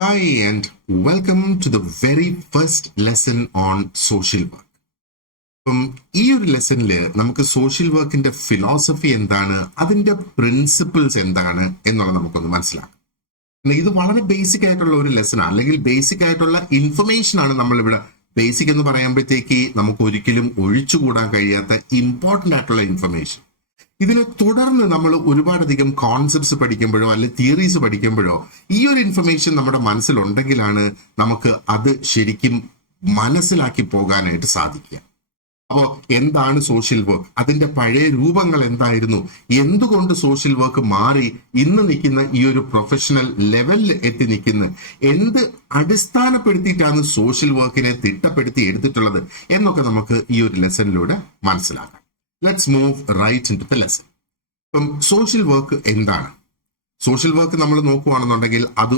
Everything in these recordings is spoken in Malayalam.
Hi, and welcome to the very first lesson on social work. അപ്പം ഈ ഒരു ലെസണിൽ നമുക്ക് സോഷ്യൽ വർക്കിന്റെ ഫിലോസഫി എന്താണ്, അതിന്റെ പ്രിൻസിപ്പിൾസ് എന്താണ് എന്നുള്ളത് നമുക്കൊന്ന് മനസ്സിലാക്കാം. ഇത് വളരെ ബേസിക് ആയിട്ടുള്ള ഒരു ലെസണാണ്, അല്ലെങ്കിൽ ബേസിക് ആയിട്ടുള്ള ഇൻഫർമേഷൻ ആണ്. നമ്മളിവിടെ ബേസിക് എന്ന് പറയുമ്പോഴത്തേക്ക് നമുക്ക് ഒരിക്കലും ഒഴിച്ചുകൂടാൻ കഴിയാത്ത ഇമ്പോർട്ടൻ്റ് ആയിട്ടുള്ള ഇൻഫർമേഷൻ. ഇതിനെ തുടർന്ന് നമ്മൾ ഒരുപാടധികം കോൺസെപ്റ്റ്സ് പഠിക്കുമ്പോഴോ അല്ലെങ്കിൽ തിയറീസ് പഠിക്കുമ്പോഴോ ഈ ഒരു ഇൻഫർമേഷൻ നമ്മുടെ മനസ്സിലുണ്ടെങ്കിലാണ് നമുക്ക് അത് ശരിക്കും മനസ്സിലാക്കി പോകാനായിട്ട് സാധിക്കുക. അപ്പോൾ എന്താണ് സോഷ്യൽ വർക്ക്, അതിന്റെ പഴയ രൂപങ്ങൾ എന്തായിരുന്നു, എന്തുകൊണ്ട് സോഷ്യൽ വർക്ക് മാറി ഇന്ന് നിൽക്കുന്ന ഈ ഒരു പ്രൊഫഷണൽ ലെവലിൽ എത്തി നിൽക്കുന്നത്, എന്ത് അടിസ്ഥാനപ്പെടുത്തിയിട്ടാണ് സോഷ്യൽ വർക്കിനെ തിട്ടപ്പെടുത്തി എടുത്തിട്ടുള്ളത് എന്നൊക്കെ നമുക്ക് ഈ ഒരു ലെസണിലൂടെ മനസ്സിലാക്കാം. Let's move right into the lesson. ഇപ്പം സോഷ്യൽ വർക്ക് എന്താണ്? സോഷ്യൽ വർക്ക് നമ്മൾ നോക്കുകയാണെന്നുണ്ടെങ്കിൽ അത്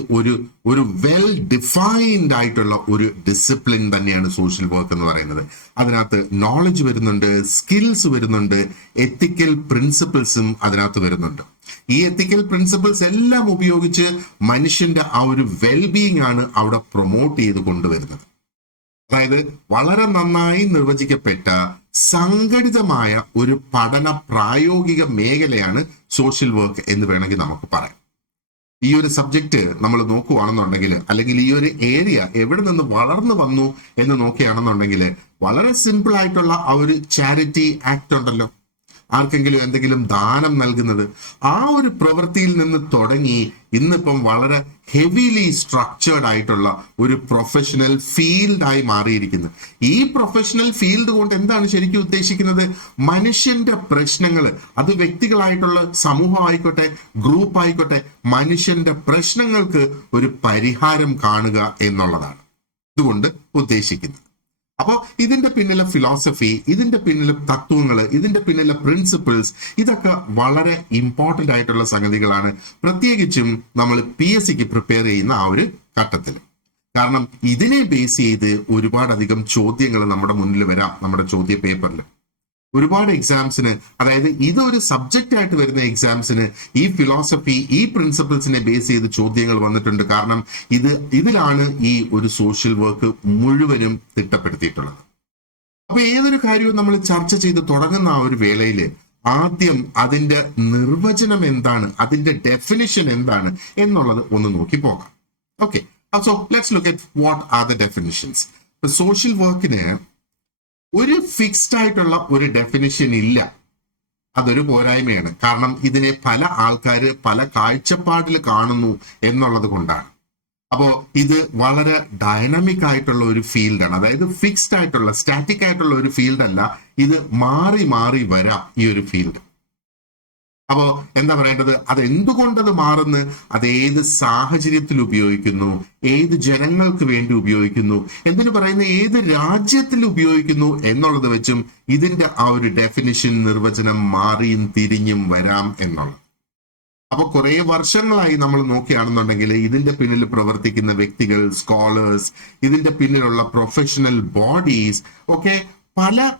ഒരു വെൽ ഡിഫൈൻഡ് ആയിട്ടുള്ള ഒരു ഡിസിപ്ലിൻ തന്നെയാണ് സോഷ്യൽ വർക്ക് എന്ന് പറയുന്നത്. അതിനകത്ത് നോളജ് വരുന്നുണ്ട്, സ്കിൽസ് വരുന്നുണ്ട്, എത്തിക്കൽ പ്രിൻസിപ്പിൾസും അതിനകത്ത് വരുന്നുണ്ട്. ഈ എത്തിക്കൽ പ്രിൻസിപ്പിൾസ് എല്ലാം ഉപയോഗിച്ച് മനുഷ്യന്റെ ആ ഒരു വെൽബീയിങ് ആണ് അവിടെ പ്രൊമോട്ട് ചെയ്ത് കൊണ്ടുവരുന്നത്. അതായത് വളരെ നന്നായി നിർവചിക്കപ്പെട്ട സംഘടിതമായ ഒരു പഠന പ്രായോഗിക മേഖലയാണ് സോഷ്യൽ വർക്ക് എന്ന് വേണമെങ്കിൽ നമുക്ക് പറയാം. ഈ ഒരു സബ്ജക്റ്റ് നമ്മൾ നോക്കുകയാണെന്നുണ്ടെങ്കിൽ, അല്ലെങ്കിൽ ഈ ഒരു ഏരിയ എവിടെ നിന്ന് വളർന്നു വന്നു എന്ന് നോക്കുകയാണെന്നുണ്ടെങ്കിൽ, വളരെ സിമ്പിൾ ആയിട്ടുള്ള ആ ഒരു ചാരിറ്റി ആക്ട് ഉണ്ടല്ലോ, ആർക്കെങ്കിലും എന്തെങ്കിലും ദാനം നൽകുന്നത്, ആ ഒരു പ്രവൃത്തിയിൽ നിന്ന് തുടങ്ങി ഇന്നിപ്പം വളരെ ഹെവിലി സ്ട്രക്ചേർഡ് ആയിട്ടുള്ള ഒരു പ്രൊഫഷണൽ ഫീൽഡായി മാറിയിരിക്കുന്നു. ഈ പ്രൊഫഷണൽ ഫീൽഡ് കൊണ്ട് എന്താണ് ശരിക്കും ഉദ്ദേശിക്കുന്നത്? മനുഷ്യന്റെ പ്രശ്നങ്ങൾ, അത് വ്യക്തികളായിട്ടുള്ള സമൂഹം ആയിക്കോട്ടെ, ഗ്രൂപ്പ് ആയിക്കോട്ടെ, മനുഷ്യന്റെ പ്രശ്നങ്ങൾക്ക് ഒരു പരിഹാരം കാണുക എന്നുള്ളതാണ് ഇതുകൊണ്ട് ഉദ്ദേശിക്കുന്നത്. അപ്പോൾ ഇതിന്റെ പിന്നിലെ ഫിലോസഫി, ഇതിന്റെ പിന്നിലെ തത്വങ്ങൾ, ഇതിന്റെ പിന്നിലെ പ്രിൻസിപ്പിൾസ്, ഇതൊക്കെ വളരെ ഇമ്പോർട്ടൻ്റ് ആയിട്ടുള്ള സംഗതികളാണ്, പ്രത്യേകിച്ചും നമ്മൾ PSCക്ക് പ്രിപ്പയർ ചെയ്യുന്ന ആ ഒരു ഘട്ടത്തിൽ. കാരണം ഇതിനെ ബേസ് ചെയ്ത് ഒരുപാടധികം ചോദ്യങ്ങൾ നമ്മുടെ മുന്നിൽ വരാം. നമ്മുടെ ചോദ്യ പേപ്പറിൽ ഒരുപാട് എക്സാംസിന്, അതായത് ഇതൊരു സബ്ജക്റ്റ് ആയിട്ട് വരുന്ന എക്സാംസിന് ഈ ഫിലോസഫി, ഈ പ്രിൻസിപ്പിൾസിനെ ബേസ് ചെയ്ത് ചോദ്യങ്ങൾ വന്നിട്ടുണ്ട്. കാരണം ഇതിലാണ് ഈ ഒരു സോഷ്യൽ വർക്ക് മുഴുവനും തിട്ടപ്പെടുത്തിയിട്ടുള്ളത്. അപ്പൊ ഏതൊരു കാര്യവും നമ്മൾ ചർച്ച ചെയ്ത് തുടങ്ങുന്ന ആ ഒരു വേളയിൽ ആദ്യം അതിന്റെ നിർവചനം എന്താണ്, അതിന്റെ ഡെഫിനിഷൻ എന്താണ് എന്നുള്ളത് ഒന്ന് നോക്കി പോകാം. Okay, so let's look at what are the definitions. Social വർക്കിന് ഒരു ഫിക്സ്ഡ് ആയിട്ടുള്ള ഒരു ഡെഫിനിഷൻ ഇല്ല. അതൊരു പോരായ്മയാണ്. കാരണം ഇതിനെ പല ആൾക്കാർ പല കാഴ്ചപ്പാടിൽ കാണുന്നു എന്നുള്ളത് കൊണ്ടാണ്. അപ്പോൾ ഇത് വളരെ ഡൈനാമിക് ആയിട്ടുള്ള ഒരു ഫീൽഡാണ്. അതായത് ഫിക്സ്ഡ് ആയിട്ടുള്ള, സ്റ്റാറ്റിക് ആയിട്ടുള്ള ഒരു ഫീൽഡ് അല്ല. ഇത് മാറി മാറി വരാം ഈ ഒരു ഫീൽഡ്. അപ്പോ എന്താ പറയേണ്ടത്, അത് എന്തുകൊണ്ടത് മാറുന്നു, അത് ഏത് സാഹചര്യത്തിൽ ഉപയോഗിക്കുന്നു, ഏത് ജനങ്ങൾക്ക് വേണ്ടി ഉപയോഗിക്കുന്നു, എന്തിനു പറയുന്ന ഏത് രാജ്യത്തിൽ ഉപയോഗിക്കുന്നു എന്നുള്ളത് വെച്ചും ഇതിന്റെ ആ ഒരു ഡെഫിനിഷൻ, നിർവചനം മാറിയും തിരിഞ്ഞും വരാം എന്നുള്ളത്. അപ്പൊ കുറെ വർഷങ്ങളായി നമ്മൾ നോക്കുകയാണെന്നുണ്ടെങ്കിൽ ഇതിന്റെ പിന്നിൽ പ്രവർത്തിക്കുന്ന വ്യക്തികൾ, സ്കോളേഴ്സ്, ഇതിന്റെ പിന്നിലുള്ള പ്രൊഫഷണൽ ബോഡീസ് ഒക്കെ പല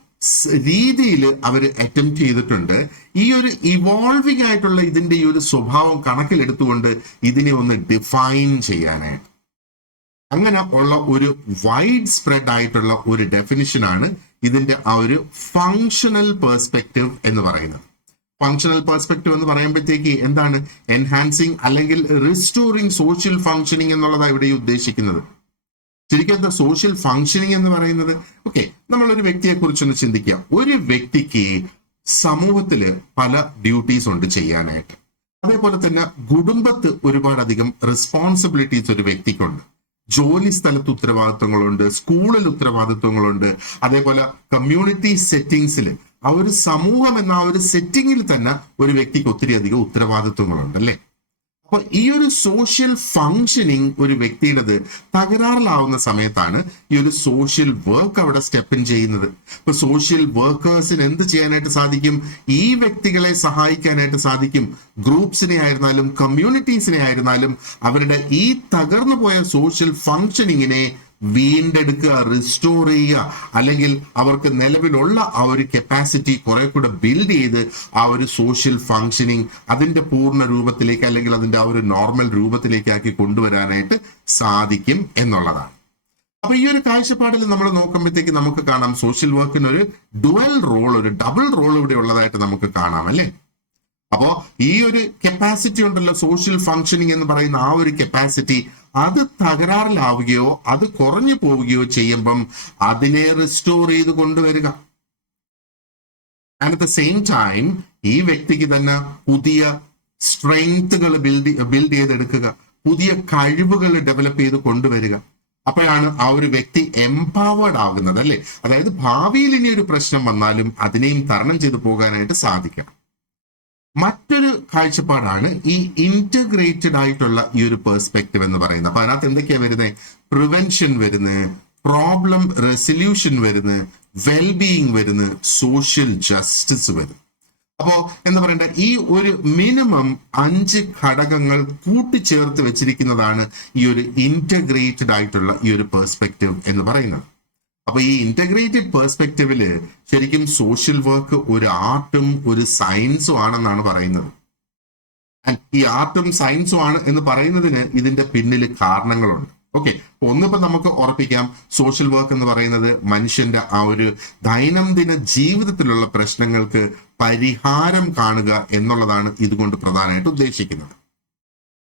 രീതിയിൽ അവർ അറ്റംപ്റ്റ് ചെയ്തിട്ടുണ്ട് ഈ ഒരു ഇവോൾവിംഗ് ആയിട്ടുള്ള ഇതിന്റെ ഈ ഒരു സ്വഭാവം കണക്കിലെടുത്തുകൊണ്ട് ഇതിനെ ഒന്ന് ഡിഫൈൻ ചെയ്യാനായിട്ട്. അങ്ങനെ ഉള്ള ഒരു വൈഡ് സ്പ്രെഡ് ആയിട്ടുള്ള ഒരു ഡെഫിനിഷനാണ് ഇതിന്റെ ആ ഒരു ഫങ്ഷണൽ പെർസ്പെക്റ്റീവ് എന്ന് പറയുന്നത്. ഫങ്ഷണൽ പെർസ്പെക്റ്റീവ് എന്ന് പറയുമ്പോഴത്തേക്ക് എന്താണ്? എൻഹാൻസിങ് അല്ലെങ്കിൽ റിസ്റ്റോറിങ് സോഷ്യൽ ഫങ്ഷനിങ് എന്നുള്ളതാണ് ഇവിടെ ഉദ്ദേശിക്കുന്നത്. ശരിക്കും എന്താ സോഷ്യൽ ഫങ്ഷനിങ് എന്ന് പറയുന്നത്? ഓക്കെ, നമ്മളൊരു വ്യക്തിയെ കുറിച്ചൊന്ന് ചിന്തിക്കുക. ഒരു വ്യക്തിക്ക് സമൂഹത്തില് പല ഡ്യൂട്ടീസ് ഉണ്ട് ചെയ്യാനായിട്ട്. അതേപോലെ തന്നെ കുടുംബത്ത് ഒരുപാടധികം റെസ്പോൺസിബിലിറ്റീസ് ഒരു വ്യക്തിക്കുണ്ട്. ജോലി സ്ഥലത്ത് ഉത്തരവാദിത്വങ്ങളുണ്ട്, സ്കൂളിൽ ഉത്തരവാദിത്വങ്ങളുണ്ട്, അതേപോലെ കമ്മ്യൂണിറ്റി സെറ്റിങ്സിൽ, ആ ഒരു സമൂഹം എന്ന ആ ഒരു സെറ്റിങ്ങിൽ തന്നെ ഒരു വ്യക്തിക്ക് ഒത്തിരി അധികം ഉത്തരവാദിത്വങ്ങളുണ്ട് അല്ലേ. അപ്പൊ ഈ ഒരു സോഷ്യൽ ഫങ്ഷനിങ് ഒരു വ്യക്തിയുടേത് തകരാറിലാവുന്ന സമയത്താണ് ഈ ഒരു സോഷ്യൽ വർക്ക് അവിടെ സ്റ്റെപ്പ് ഇൻ ചെയ്യുന്നത്. ഇപ്പൊ സോഷ്യൽ വർക്കേഴ്സിന് എന്ത് ചെയ്യാനായിട്ട് സാധിക്കും? ഈ വ്യക്തികളെ സഹായിക്കാനായിട്ട് സാധിക്കും. ഗ്രൂപ്പ്സിനെ ആയിരുന്നാലും കമ്മ്യൂണിറ്റീസിനെ ആയിരുന്നാലും അവരുടെ ഈ തകർന്നു പോയ സോഷ്യൽ ഫങ്ഷനിങ്ങിനെ വീണ്ടെടുക്കുക, റിസ്റ്റോർ ചെയ്യുക, അല്ലെങ്കിൽ അവർക്ക് നിലവിലുള്ള ആ ഒരു കപ്പാസിറ്റി കുറെ കൂടെ ബിൽഡ് ചെയ്ത് ആ ഒരു സോഷ്യൽ ഫങ്ഷനിങ് അതിന്റെ പൂർണ്ണ രൂപത്തിലേക്ക് അല്ലെങ്കിൽ അതിന്റെ ആ ഒരു നോർമൽ രൂപത്തിലേക്കാക്കി കൊണ്ടുവരാനായിട്ട് സാധിക്കും എന്നുള്ളതാണ്. അപ്പൊ ഈ ഒരു കാഴ്ചപ്പാടിൽ നമ്മൾ നോക്കുമ്പോഴത്തേക്ക് നമുക്ക് കാണാം സോഷ്യൽ വർക്കിന് ഒരു ഡുവൽ റോൾ, ഒരു ഡബിൾ റോൾ ഇവിടെ ഉള്ളതായിട്ട് നമുക്ക് കാണാം അല്ലെ. അപ്പോ ഈ ഒരു കപ്പാസിറ്റി ഉണ്ടല്ലോ, സോഷ്യൽ ഫങ്ഷനിങ് എന്ന് പറയുന്ന ആ ഒരു കപ്പാസിറ്റി, അത് തകരാറിലാവുകയോ അത് കുറഞ്ഞു പോവുകയോ ചെയ്യുമ്പം അതിനെ റിസ്റ്റോർ ചെയ്ത് കൊണ്ടുവരിക. And at the same time ഈ വ്യക്തിക്ക് തന്നെ പുതിയ സ്ട്രെങ്ത്തുകൾ ബിൽഡ് ചെയ്തെടുക്കുക, പുതിയ കഴിവുകൾ ഡെവലപ്പ് ചെയ്ത് കൊണ്ടുവരിക. അപ്പോഴാണ് ആ ഒരു വ്യക്തി എംപവേർഡ് ആകുന്നത് അല്ലെ. അതായത് ഭാവിയിൽ ഇനി ഒരു പ്രശ്നം വന്നാലും അതിനെയും തരണം ചെയ്തു പോകാനായിട്ട് സാധിക്കണം. മറ്റൊരു കാഴ്ചപ്പാടാണ് ഈ ഇന്റഗ്രേറ്റഡ് ആയിട്ടുള്ള ഈ ഒരു പെർസ്പെക്റ്റീവ് എന്ന് പറയുന്നത്. അപ്പൊ അതിനകത്ത് എന്തൊക്കെയാ വരുന്നത്? പ്രിവെൻഷൻ വരുന്നത്, പ്രോബ്ലം റെസൊല്യൂഷൻ വരുന്നത്, വെൽബീയിങ് വരുന്നത്, സോഷ്യൽ ജസ്റ്റിസ് വരുന്നത്. അപ്പോ എന്താ പറയണ്ട, ഈ ഒരു മിനിമം 5 ഘടകങ്ങൾ കൂട്ടിച്ചേർത്ത് വെച്ചിരിക്കുന്നതാണ് ഈ ഒരു ഇന്റഗ്രേറ്റഡ് ആയിട്ടുള്ള ഈ ഒരു പെർസ്പെക്റ്റീവ് എന്ന് പറയുന്നത്. അപ്പൊ ഈ ഇന്റഗ്രേറ്റഡ് പെർസ്പെക്റ്റീവില് ശരിക്കും സോഷ്യൽ വർക്ക് ഒരു ആർട്ടും ഒരു സയൻസും ആണെന്നാണ് പറയുന്നത്. ഈ ആർട്ടും സയൻസും ആണ് എന്ന് പറയുന്നതിന് ഇതിന്റെ പിന്നിൽ കാരണങ്ങളുണ്ട്. ഓക്കെ, ഒന്നിപ്പോ നമുക്ക് ഉറപ്പിക്കാം, സോഷ്യൽ വർക്ക് എന്ന് പറയുന്നത് മനുഷ്യന്റെ ആ ഒരു ദൈനംദിന ജീവിതത്തിലുള്ള പ്രശ്നങ്ങൾക്ക് പരിഹാരം കാണുക എന്നുള്ളതാണ് ഇതുകൊണ്ട് പ്രധാനമായിട്ട് ഉദ്ദേശിക്കുന്നത്.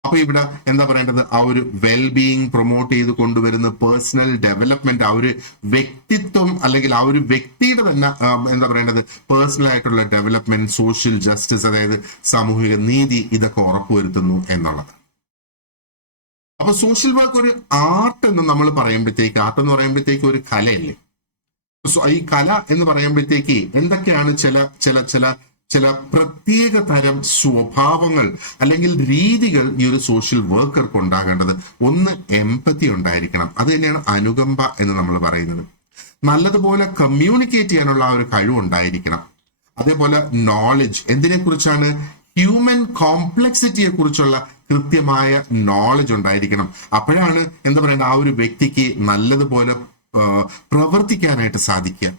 അപ്പൊ ഇവിടെ എന്താ പറയേണ്ടത്, ആ ഒരു വെൽബീയിങ് പ്രൊമോട്ട് ചെയ്ത് കൊണ്ടുവരുന്ന പേഴ്സണൽ ഡെവലപ്മെന്റ്, ആ ഒരു വ്യക്തിത്വം അല്ലെങ്കിൽ ആ ഒരു വ്യക്തിയുടെ തന്നെ എന്താ പറയേണ്ടത് പേഴ്സണൽ ആയിട്ടുള്ള ഡെവലപ്മെന്റ്, സോഷ്യൽ ജസ്റ്റിസ് അതായത് സാമൂഹിക നീതി, ഇതൊക്കെ ഉറപ്പുവരുത്തുന്നു എന്നുള്ളത്. അപ്പൊ സോഷ്യൽ വർക്ക് ഒരു ആർട്ട് എന്ന് നമ്മൾ പറയുമ്പോഴത്തേക്ക്, ആർട്ട് എന്ന് പറയുമ്പോഴത്തേക്ക് ഒരു കലയല്ലേ. ഈ കല എന്ന് പറയുമ്പോഴത്തേക്ക് എന്തൊക്കെയാണ് ചില ചില ചില ചില പ്രത്യേക തരം സ്വഭാവങ്ങൾ അല്ലെങ്കിൽ രീതികൾ ഈ ഒരു സോഷ്യൽ വർക്കർക്ക് ഉണ്ടാകേണ്ടത്. ഒന്ന്, എംപതി ഉണ്ടായിരിക്കണം. അത് തന്നെയാണ് അനുകമ്പ എന്ന് നമ്മൾ പറയുന്നത്. നല്ലതുപോലെ കമ്മ്യൂണിക്കേറ്റ് ചെയ്യാനുള്ള ആ ഒരു കഴിവ് ഉണ്ടായിരിക്കണം. അതേപോലെ നോളജ്, എന്തിനെ കുറിച്ചാണ്? ഹ്യൂമൻ കോംപ്ലക്സിറ്റിയെ കുറിച്ചുള്ള കൃത്യമായ നോളജ് ഉണ്ടായിരിക്കണം. അപ്പോഴാണ് എന്താ പറയുക, ആ ഒരു വ്യക്തിക്ക് നല്ലതുപോലെ പ്രവർത്തിക്കാനായിട്ട് സാധിക്കുക.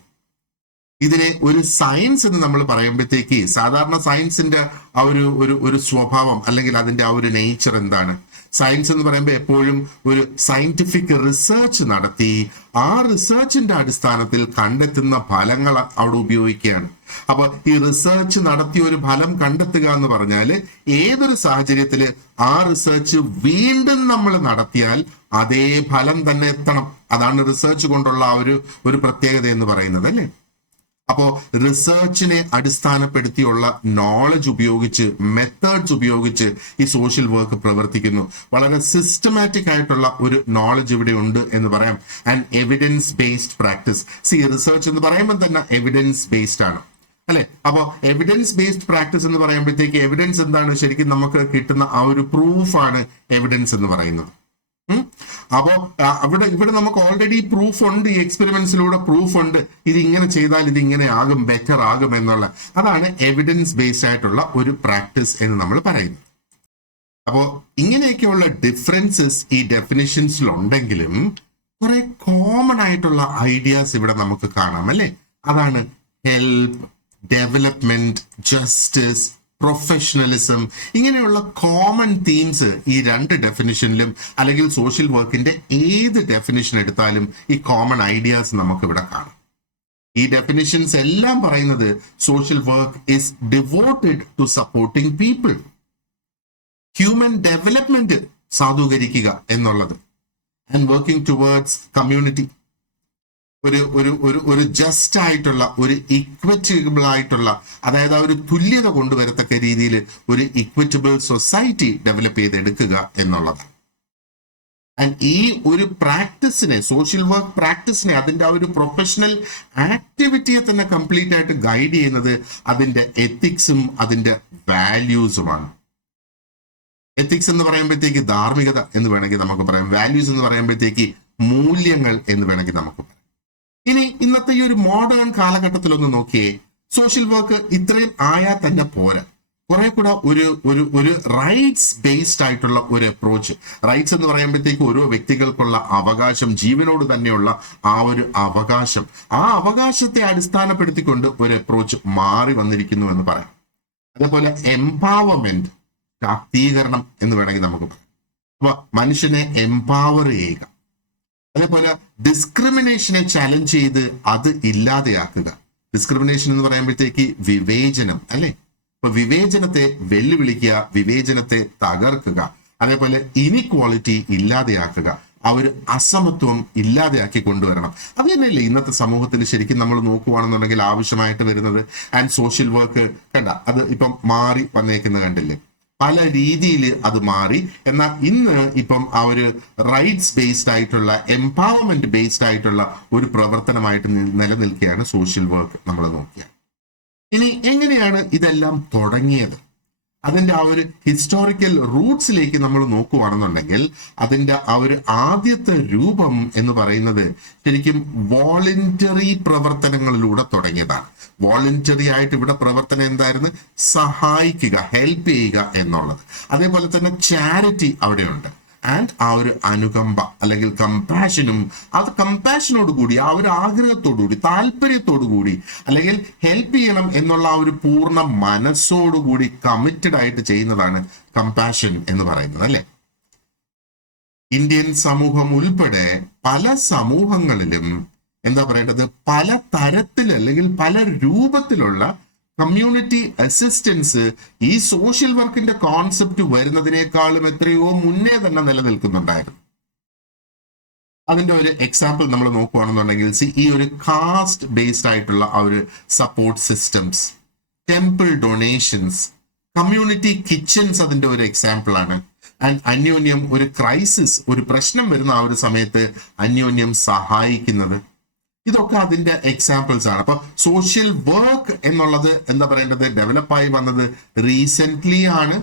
ഇതിനെ ഒരു സയൻസ് എന്ന് നമ്മൾ പറയുമ്പോഴത്തേക്ക് സാധാരണ സയൻസിന്റെ ആ ഒരു സ്വഭാവം അല്ലെങ്കിൽ അതിന്റെ ആ ഒരു നേച്ചർ എന്താണ്? സയൻസ് എന്ന് പറയുമ്പോൾ എപ്പോഴും ഒരു സയന്റിഫിക് റിസർച്ച് നടത്തി ആ റിസർച്ചിന്റെ അടിസ്ഥാനത്തിൽ കണ്ടെത്തുന്ന ഫലങ്ങൾ അവിടെ ഉപയോഗിക്കുകയാണ്. അപ്പൊ ഈ റിസർച്ച് നടത്തിയ ഒരു ഫലം കണ്ടെത്തുക എന്ന് പറഞ്ഞാല് ഏതൊരു സാഹചര്യത്തില് ആ റിസർച്ച് വീണ്ടും നമ്മൾ നടത്തിയാൽ അതേ ഫലം തന്നെ എത്തണം. അതാണ് റിസർച്ച് കൊണ്ടുള്ള ആ ഒരു പ്രത്യേകത എന്ന് പറയുന്നത് അല്ലേ. അപ്പോ റിസർച്ചിനെ അടിസ്ഥാനപ്പെടുത്തിയുള്ള നോളജ് ഉപയോഗിച്ച്, മെത്തേഡ്സ് ഉപയോഗിച്ച് ഈ സോഷ്യൽ വർക്ക് പ്രവർത്തിക്കുന്നു. വളരെ സിസ്റ്റമാറ്റിക് ആയിട്ടുള്ള ഒരു നോളജ് ഇവിടെ ഉണ്ട് എന്ന് പറയാം. And evidence based practice. Research എന്ന് പറയുമ്പോൾ തന്നെ എവിഡൻസ് ബേസ്ഡ് ആണ് അല്ലെ. അപ്പോ എവിഡൻസ് ബേസ്ഡ് പ്രാക്ടീസ് എന്ന് പറയുമ്പോഴത്തേക്ക് എവിഡൻസ് എന്താണ്? ശരിക്കും നമുക്ക് കിട്ടുന്ന ആ ഒരു പ്രൂഫാണ് എവിഡൻസ് എന്ന് പറയുന്നത്. അപ്പോ ഇവിടെ നമുക്ക് ഓൾറെഡി പ്രൂഫ് ഉണ്ട്, ഈ എക്സ്പെരിമെന്റ്സിലൂടെ പ്രൂഫ് ഉണ്ട്, ഇത് ഇങ്ങനെ ചെയ്താൽ ഇത് ഇങ്ങനെ ആകും, ബെറ്റർ ആകും എന്നുള്ള. അതാണ് എവിഡൻസ് ബേസ്ഡ് ആയിട്ടുള്ള ഒരു പ്രാക്ടീസ് എന്ന് നമ്മൾ പറയുന്നത്. അപ്പോ ഇങ്ങനെയൊക്കെയുള്ള ഡിഫറൻസസ് ഈ ഡെഫിനിഷൻസിൽ ഉണ്ടെങ്കിലും കുറെ കോമൺ ആയിട്ടുള്ള ഐഡിയാസ് ഇവിടെ നമുക്ക് കാണാം അല്ലെ. അതാണ് ഹെൽപ്പ്, ഡെവലപ്മെന്റ്, ജസ്റ്റിസ്, പ്രൊഫഷണലിസം. ഇങ്ങനെയുള്ള കോമൺ തീംസ് ഈ 2 ഡെഫിനിഷനിലും അല്ലെങ്കിൽ സോഷ്യൽ വർക്കിന്റെ ഏത് ഡെഫിനിഷൻ എടുത്താലും ഈ കോമൺ ഐഡിയാസ് നമുക്ക് ഇവിടെ കാണാം. ഈ ഡെഫിനിഷൻസ് എല്ലാം പറയുന്നത് social work is devoted to supporting people, human development സാധൂകരിക്കുക എന്നുള്ളത്, ആൻഡ് വർക്കിംഗ് ടുവേർഡ്സ് കമ്മ്യൂണിറ്റി. ഒരു ജസ്റ്റ് ആയിട്ടുള്ള, ഒരു ഇക്വിറ്റബിൾ ആയിട്ടുള്ള, അതായത് ആ ഒരു തുല്യത കൊണ്ടുവരത്തക്ക രീതിയിൽ ഒരു ഇക്വിറ്റബിൾ സൊസൈറ്റി ഡെവലപ്പ് ചെയ്തെടുക്കുക എന്നുള്ളത്. ആൻഡ് ഈ ഒരു പ്രാക്ടീസിനെ, സോഷ്യൽ വർക്ക് പ്രാക്ടീസിനെ, അതിന്റെ ആ ഒരു പ്രൊഫഷണൽ ആക്ടിവിറ്റിയെ തന്നെ കംപ്ലീറ്റ് ആയിട്ട് ഗൈഡ് ചെയ്യുന്നത് അതിന്റെ എത്തിക്സും അതിന്റെ വാല്യൂസുമാണ്. എത്തിക്സ് എന്ന് പറയുമ്പോഴത്തേക്ക് ധാർമ്മികത എന്ന് വേണമെങ്കിൽ നമുക്ക് പറയാം. വാല്യൂസ് എന്ന് പറയുമ്പോഴത്തേക്ക് മൂല്യങ്ങൾ എന്ന് വേണമെങ്കിൽ നമുക്ക് പറയാം. ഇനി ഇന്നത്തെ ഈ ഒരു മോഡേൺ കാലഘട്ടത്തിലൊന്ന് നോക്കിയേ, സോഷ്യൽ വർക്ക് ഇത്രയും ആയാൽ തന്നെ പോരാ. കുറെ കൂടെ ഒരു റൈറ്റ്സ് ബേസ്ഡ് ആയിട്ടുള്ള ഒരു അപ്രോച്ച്. റൈറ്റ്സ് എന്ന് പറയുമ്പോഴത്തേക്ക് ഓരോ വ്യക്തികൾക്കുള്ള അവകാശം, ജീവനോട് തന്നെയുള്ള ആ ഒരു അവകാശം, ആ അവകാശത്തെ അടിസ്ഥാനപ്പെടുത്തിക്കൊണ്ട് ഒരു അപ്രോച്ച് മാറി വന്നിരിക്കുന്നു എന്ന് പറയാം. അതേപോലെ എംപവർമെന്റ്, ശാക്തീകരണം എന്ന് വേണമെങ്കിൽ നമുക്ക് പറയാം. അപ്പൊ മനുഷ്യനെ എംപവർ ചെയ്യുക. അതേപോലെ ഡിസ്ക്രിമിനേഷനെ ചലഞ്ച് ചെയ്ത് അത് ഇല്ലാതെയാക്കുക. ഡിസ്ക്രിമിനേഷൻ എന്ന് പറയുമ്പോഴത്തേക്ക് വിവേചനം അല്ലെ. അപ്പൊ വിവേചനത്തെ വെല്ലുവിളിക്കുക, വിവേചനത്തെ തകർക്കുക. അതേപോലെ ഇനിക്വാളിറ്റി ഇല്ലാതെയാക്കുക, ആ ഒരു അസമത്വം ഇല്ലാതെയാക്കി കൊണ്ടുവരണം. അത് തന്നെയല്ലേ ഇന്നത്തെ സമൂഹത്തിൽ ശരിക്കും നമ്മൾ നോക്കുവാണെന്നുണ്ടെങ്കിൽ ആവശ്യമായിട്ട് വരുന്നത്. ആൻഡ് സോഷ്യൽ വർക്ക് കണ്ട, അത് ഇപ്പം മാറി വന്നേക്കുന്ന കണ്ടില്ലേ, പല രീതിയിൽ അത് മാറി. എന്നാൽ ഇന്ന് ഇപ്പം ആ ഒരു റൈറ്റ്സ് ബേസ്ഡ് ആയിട്ടുള്ള, എംപവർമെന്റ് ബേസ്ഡ് ആയിട്ടുള്ള ഒരു പ്രവർത്തനമായിട്ട് നിലനിൽക്കുകയാണ് സോഷ്യൽ വർക്ക് നമ്മൾ നോക്കിയാൽ. ഇനി എങ്ങനെയാണ് ഇതെല്ലാം തുടങ്ങിയത്? അതിന്റെ ആ ഒരു ഹിസ്റ്റോറിക്കൽ റൂട്ട്സിലേക്ക് നമ്മൾ നോക്കുവാണെന്നുണ്ടെങ്കിൽ അതിന്റെ ആ ഒരു ആദ്യത്തെ രൂപം എന്ന് പറയുന്നത് ശരിക്കും വോളണ്ടറി പ്രവർത്തനങ്ങളിലൂടെ തുടങ്ങിയതാണ്. വോളണ്ടറി ആയിട്ട് ഇവിടെ പ്രവർത്തനം എന്തായിരുന്നു? സഹായിക്കുക, ഹെൽപ്പ് ചെയ്യുക എന്നുള്ളത്. അതേപോലെ തന്നെ ചാരിറ്റി അവിടെയുണ്ട്. ആൻഡ് ആ ഒരു അനുകമ്പ അല്ലെങ്കിൽ കമ്പാഷനും, അത് കമ്പാഷനോടുകൂടി, ആ ഒരു ആഗ്രഹത്തോടുകൂടി, താല്പര്യത്തോടുകൂടി, അല്ലെങ്കിൽ ഹെൽപ്പ് ചെയ്യണം എന്നുള്ള ആ ഒരു പൂർണ്ണ മനസ്സോടുകൂടി കമ്മിറ്റഡ് ആയിട്ട് ചെയ്യുന്നതാണ് കമ്പാഷൻ എന്ന് പറയുന്നത് അല്ലെ. ഇന്ത്യൻ സമൂഹം ഉൾപ്പെടെ പല സമൂഹങ്ങളിലും എന്താ പറയേണ്ടത്, പല തരത്തിൽ അല്ലെങ്കിൽ പല രൂപത്തിലുള്ള കമ്മ്യൂണിറ്റി അസിസ്റ്റൻസ് ഈ സോഷ്യൽ വർക്കിന്റെ കോൺസെപ്റ്റ് വരുന്നതിനേക്കാളും എത്രയോ മുന്നേ തന്നെ നിലനിൽക്കുന്നുണ്ടായിരുന്നു. അതിന്റെ ഒരു എക്സാമ്പിൾ നമ്മൾ നോക്കുകയാണെന്നുണ്ടെങ്കിൽ ഈ ഒരു കാസ്റ്റ് ബേസ്ഡ് ആയിട്ടുള്ള ആ ഒരു support systems, temple donations, community kitchens അതിന്റെ ഒരു എക്സാമ്പിൾ ആണ്. ആൻഡ് അന്യോന്യം ഒരു ക്രൈസിസ്, ഒരു പ്രശ്നം വരുന്ന ആ ഒരു സമയത്ത് അന്യോന്യം സഹായിക്കുന്നത്, ഇതൊക്കെ അതിന്റെ എക്സാമ്പിൾസ് ആണ്. അപ്പൊ സോഷ്യൽ വർക്ക് എന്നുള്ളത് എന്താ പറയേണ്ടത്, ഡെവലപ്പായി വന്നത് റീസെന്റ്ലി ആണ്.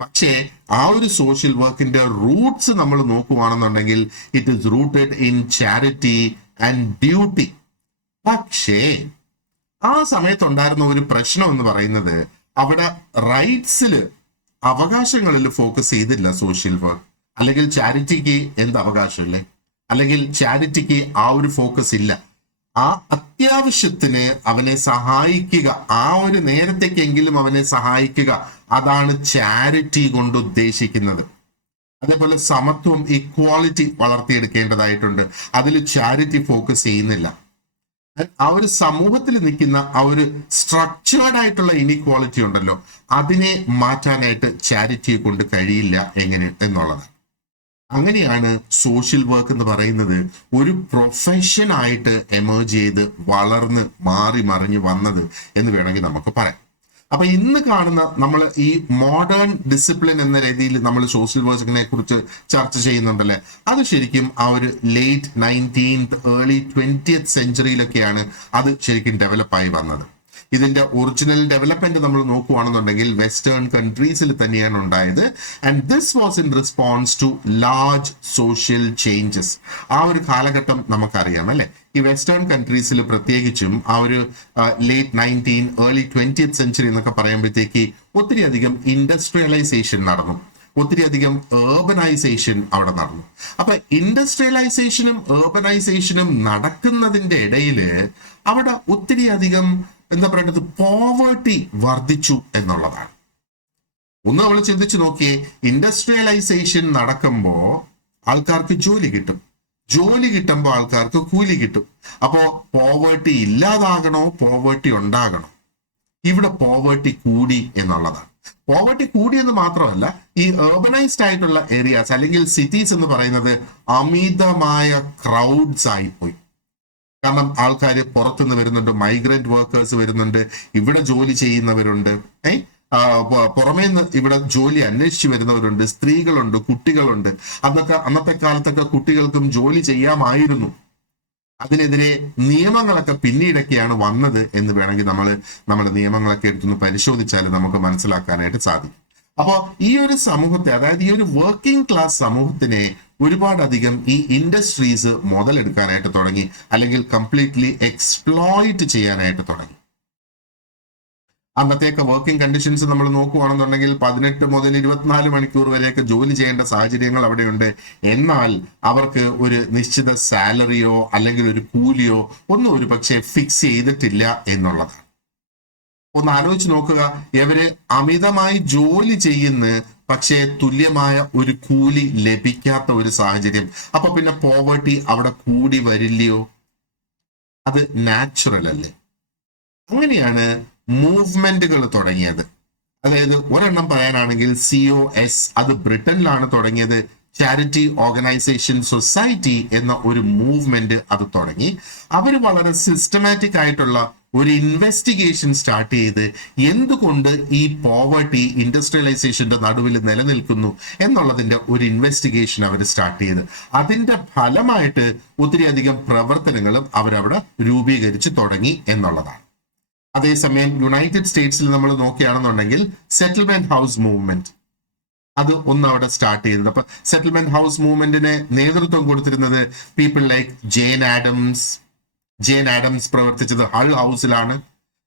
പക്ഷേ ആ ഒരു സോഷ്യൽ വർക്കിന്റെ റൂട്ട്സ് നമ്മൾ നോക്കുവാണെന്നുണ്ടെങ്കിൽ it is rooted in charity and duty. പക്ഷേ ആ സമയത്തുണ്ടായിരുന്ന ഒരു പ്രശ്നം എന്ന് പറയുന്നത് അവിടെ റൈറ്റ്സില്, അവകാശങ്ങളിൽ ഫോക്കസ് ചെയ്തില്ല സോഷ്യൽ വർക്ക്. അല്ലെങ്കിൽ ചാരിറ്റിക്ക് എന്ത് അവകാശമല്ലേ, അല്ലെങ്കിൽ ചാരിറ്റിക്ക് ആ ഒരു ഫോക്കസ് ഇല്ല. ആ അത്യാവശ്യത്തിന് അവനെ സഹായിക്കുക, ആ ഒരു നേരത്തേക്കെങ്കിലും അവനെ സഹായിക്കുക, അതാണ് ചാരിറ്റി കൊണ്ട് ഉദ്ദേശിക്കുന്നത്. അതേപോലെ സമത്വം, ഇക്വാളിറ്റി വളർത്തിയെടുക്കേണ്ടതായിട്ടുണ്ട്. അതിൽ ചാരിറ്റി ഫോക്കസ് ചെയ്യുന്നില്ല. ആ ഒരു സമൂഹത്തിൽ നിൽക്കുന്ന ആ ഒരു സ്ട്രക്ചേർഡ് ആയിട്ടുള്ള ഇനിക്വാളിറ്റി ഉണ്ടല്ലോ, അതിനെ മാറ്റാനായിട്ട് ചാരിറ്റിയെ കൊണ്ട് കഴിയില്ല എങ്ങനെ എന്നുള്ളത്. അങ്ങനെയാണ് സോഷ്യൽ വർക്ക് എന്ന് പറയുന്നത് ഒരു പ്രൊഫഷൻ ആയിട്ട് എമേർജ് ചെയ്ത് വളർന്ന് മാറി മറിഞ്ഞ് വന്നത് എന്ന് വേണമെങ്കിൽ നമുക്ക് പറയാം. അപ്പൊ ഇന്ന് കാണുന്ന നമ്മൾ ഈ മോഡേൺ ഡിസിപ്ലിൻ എന്ന രീതിയിൽ നമ്മൾ സോഷ്യൽ വർക്കിനെ കുറിച്ച് ചർച്ച ചെയ്യുന്നുണ്ടല്ലേ, അത് ശരിക്കും ആ ഒരു ലേറ്റ് 19th ഏർലി 20th സെഞ്ചുറിയിലൊക്കെയാണ് അത് ശരിക്കും ഡെവലപ്പായി വന്നത്. ഇതിന്റെ ഒറിജിനൽ ഡെവലപ്മെന്റ് നമ്മൾ നോക്കുകയാണെന്നുണ്ടെങ്കിൽ വെസ്റ്റേൺ കൺട്രീസിൽ തന്നെയാണ് ഉണ്ടായത്. And this was in response to large social changes. ആ ഒരു കാലഘട്ടം നമുക്കറിയാം അല്ലെ. ഈ വെസ്റ്റേൺ കൺട്രീസിൽ പ്രത്യേകിച്ചും ആ ഒരു late 19th early 20th century എന്നൊക്കെ പറയുമ്പോഴത്തേക്ക് ഒത്തിരി അധികം ഇൻഡസ്ട്രിയലൈസേഷൻ നടന്നു, ഒത്തിരി അധികം ഏർബനൈസേഷൻ അവിടെ നടന്നു. അപ്പൊ ഇൻഡസ്ട്രിയലൈസേഷനും ഏർബനൈസേഷനും നടക്കുന്നതിന്റെ ഇടയിൽ അവിടെ ഒത്തിരി അധികം എന്താ പറയേണ്ടത്, പോവേർട്ടി വർദ്ധിച്ചു എന്നുള്ളതാണ്. ഒന്ന് നമ്മൾ ചിന്തിച്ചു നോക്കിയേ, ഇൻഡസ്ട്രിയലൈസേഷൻ നടക്കുമ്പോ ആൾക്കാർക്ക് ജോലി കിട്ടും, ജോലി കിട്ടുമ്പോൾ ആൾക്കാർക്ക് കൂലി കിട്ടും. അപ്പോ പോവേർട്ടി ഇല്ലാതാകണോ, പോവേർട്ടി ഉണ്ടാകണോ? ഇവിടെ പോവേർട്ടി കൂടി എന്നുള്ളതാണ്. പോവേർട്ടി കൂടിയെന്ന് മാത്രമല്ല, ഈ ഏർബനൈസ്ഡ് ആയിട്ടുള്ള ഏരിയാസ് അല്ലെങ്കിൽ സിറ്റീസ് എന്ന് പറയുന്നത് അമിതമായ ക്രൗഡ്സ് ആയിപ്പോയി. കാരണം ആൾക്കാർ പുറത്തുനിന്ന് വരുന്നുണ്ട്, മൈഗ്രന്റ് വർക്കേഴ്സ് വരുന്നുണ്ട്, ഇവിടെ ജോലി ചെയ്യുന്നവരുണ്ട്, പുറമേ നിന്ന് ഇവിടെ ജോലി അന്വേഷിച്ച് വരുന്നവരുണ്ട്, സ്ത്രീകളുണ്ട്, കുട്ടികളുണ്ട്. അന്നത്തെ കാലത്തൊക്കെ കുട്ടികൾക്കും ജോലി ചെയ്യാമായിരുന്നു. അതിനെതിരെ നിയമങ്ങളൊക്കെ പിന്നീടൊക്കെയാണ് വന്നത് എന്ന് വേണമെങ്കിൽ നമ്മുടെ നിയമങ്ങളൊക്കെ എടുത്തൊന്ന് പരിശോധിച്ചാൽ നമുക്ക് മനസ്സിലാക്കാനായിട്ട് സാധിക്കും. അപ്പോ ഈ ഒരു സമൂഹത്തെ, അതായത് ഈ ഒരു വർക്കിംഗ് ക്ലാസ് സമൂഹത്തിനെ ഒരുപാടധികം ഈ ഇൻഡസ്ട്രീസ് മുതലെടുക്കാനായിട്ട് തുടങ്ങി, അല്ലെങ്കിൽ കംപ്ലീറ്റ്ലി എക്സ്പ്ലോയിറ്റ് ചെയ്യാനായിട്ട് തുടങ്ങി. അന്നത്തെയൊക്കെ വർക്കിംഗ് കണ്ടീഷൻസ് നമ്മൾ നോക്കുകയാണെന്നുണ്ടെങ്കിൽ 18 മുതൽ 24 മണിക്കൂർ വരെയൊക്കെ ജോലി ചെയ്യേണ്ട സാഹചര്യങ്ങൾ അവിടെയുണ്ട്. എന്നാൽ അവർക്ക് ഒരു നിശ്ചിത സാലറിയോ അല്ലെങ്കിൽ ഒരു കൂലിയോ ഒന്നും ഒരു പക്ഷേ ഫിക്സ് ചെയ്തിട്ടില്ല എന്നുള്ളതാണ്. ഒന്ന് ആലോചിച്ച് നോക്കുക, ഇവര് അമിതമായി ജോലി ചെയ്യുന്ന പക്ഷേ തുല്യമായ ഒരു കൂലി ലഭിക്കാത്ത ഒരു സാഹചര്യം. അപ്പൊ പിന്നെ പോവർട്ടി അവിടെ കൂടി വരില്ലയോ? അത് നാച്ചുറൽ അല്ലേ? അങ്ങനെയാണ് മൂവ്മെന്റുകൾ തുടങ്ങിയത്. അതായത് ഒരെണ്ണം പറയാനാണെങ്കിൽ COS, അത് ബ്രിട്ടനിലാണ് തുടങ്ങിയത്. ചാരിറ്റി ഓർഗനൈസേഷൻ സൊസൈറ്റി എന്ന ഒരു മൂവ്മെന്റ് അത് തുടങ്ങി. അവർ വളരെ സിസ്റ്റമാറ്റിക് ആയിട്ടുള്ള ഒരു ഇൻവെസ്റ്റിഗേഷൻ സ്റ്റാർട്ട് ചെയ്ത് എന്തുകൊണ്ട് ഈ പോവർട്ടി ഇൻഡസ്ട്രിയലൈസേഷന്റെ നടുവിൽ നിലനിൽക്കുന്നു എന്നുള്ളതിന്റെ ഒരു ഇൻവെസ്റ്റിഗേഷൻ അവർ സ്റ്റാർട്ട് ചെയ്ത് അതിന്റെ ഫലമായിട്ട് ഒത്തിരിയധികം പ്രവർത്തനങ്ങളും അവരവിടെ രൂപീകരിച്ച് തുടങ്ങി എന്നുള്ളതാണ്. അതേസമയം യുണൈറ്റഡ് സ്റ്റേറ്റ്സിൽ നമ്മൾ നോക്കുകയാണെന്നുണ്ടെങ്കിൽ സെറ്റിൽമെന്റ് ഹൗസ് മൂവ്മെന്റ് അത് ഒന്ന് അവിടെ സ്റ്റാർട്ട് ചെയ്തത്. അപ്പൊ സെറ്റിൽമെന്റ് ഹൗസ് മൂവ്മെന്റിന് നേതൃത്വം കൊടുത്തിരുന്നത് പീപ്പിൾ ലൈക്ക് ജെയിൻ ആഡംസ് പ്രവർത്തിച്ചത് ഹൾ ഹൗസിലാണ്.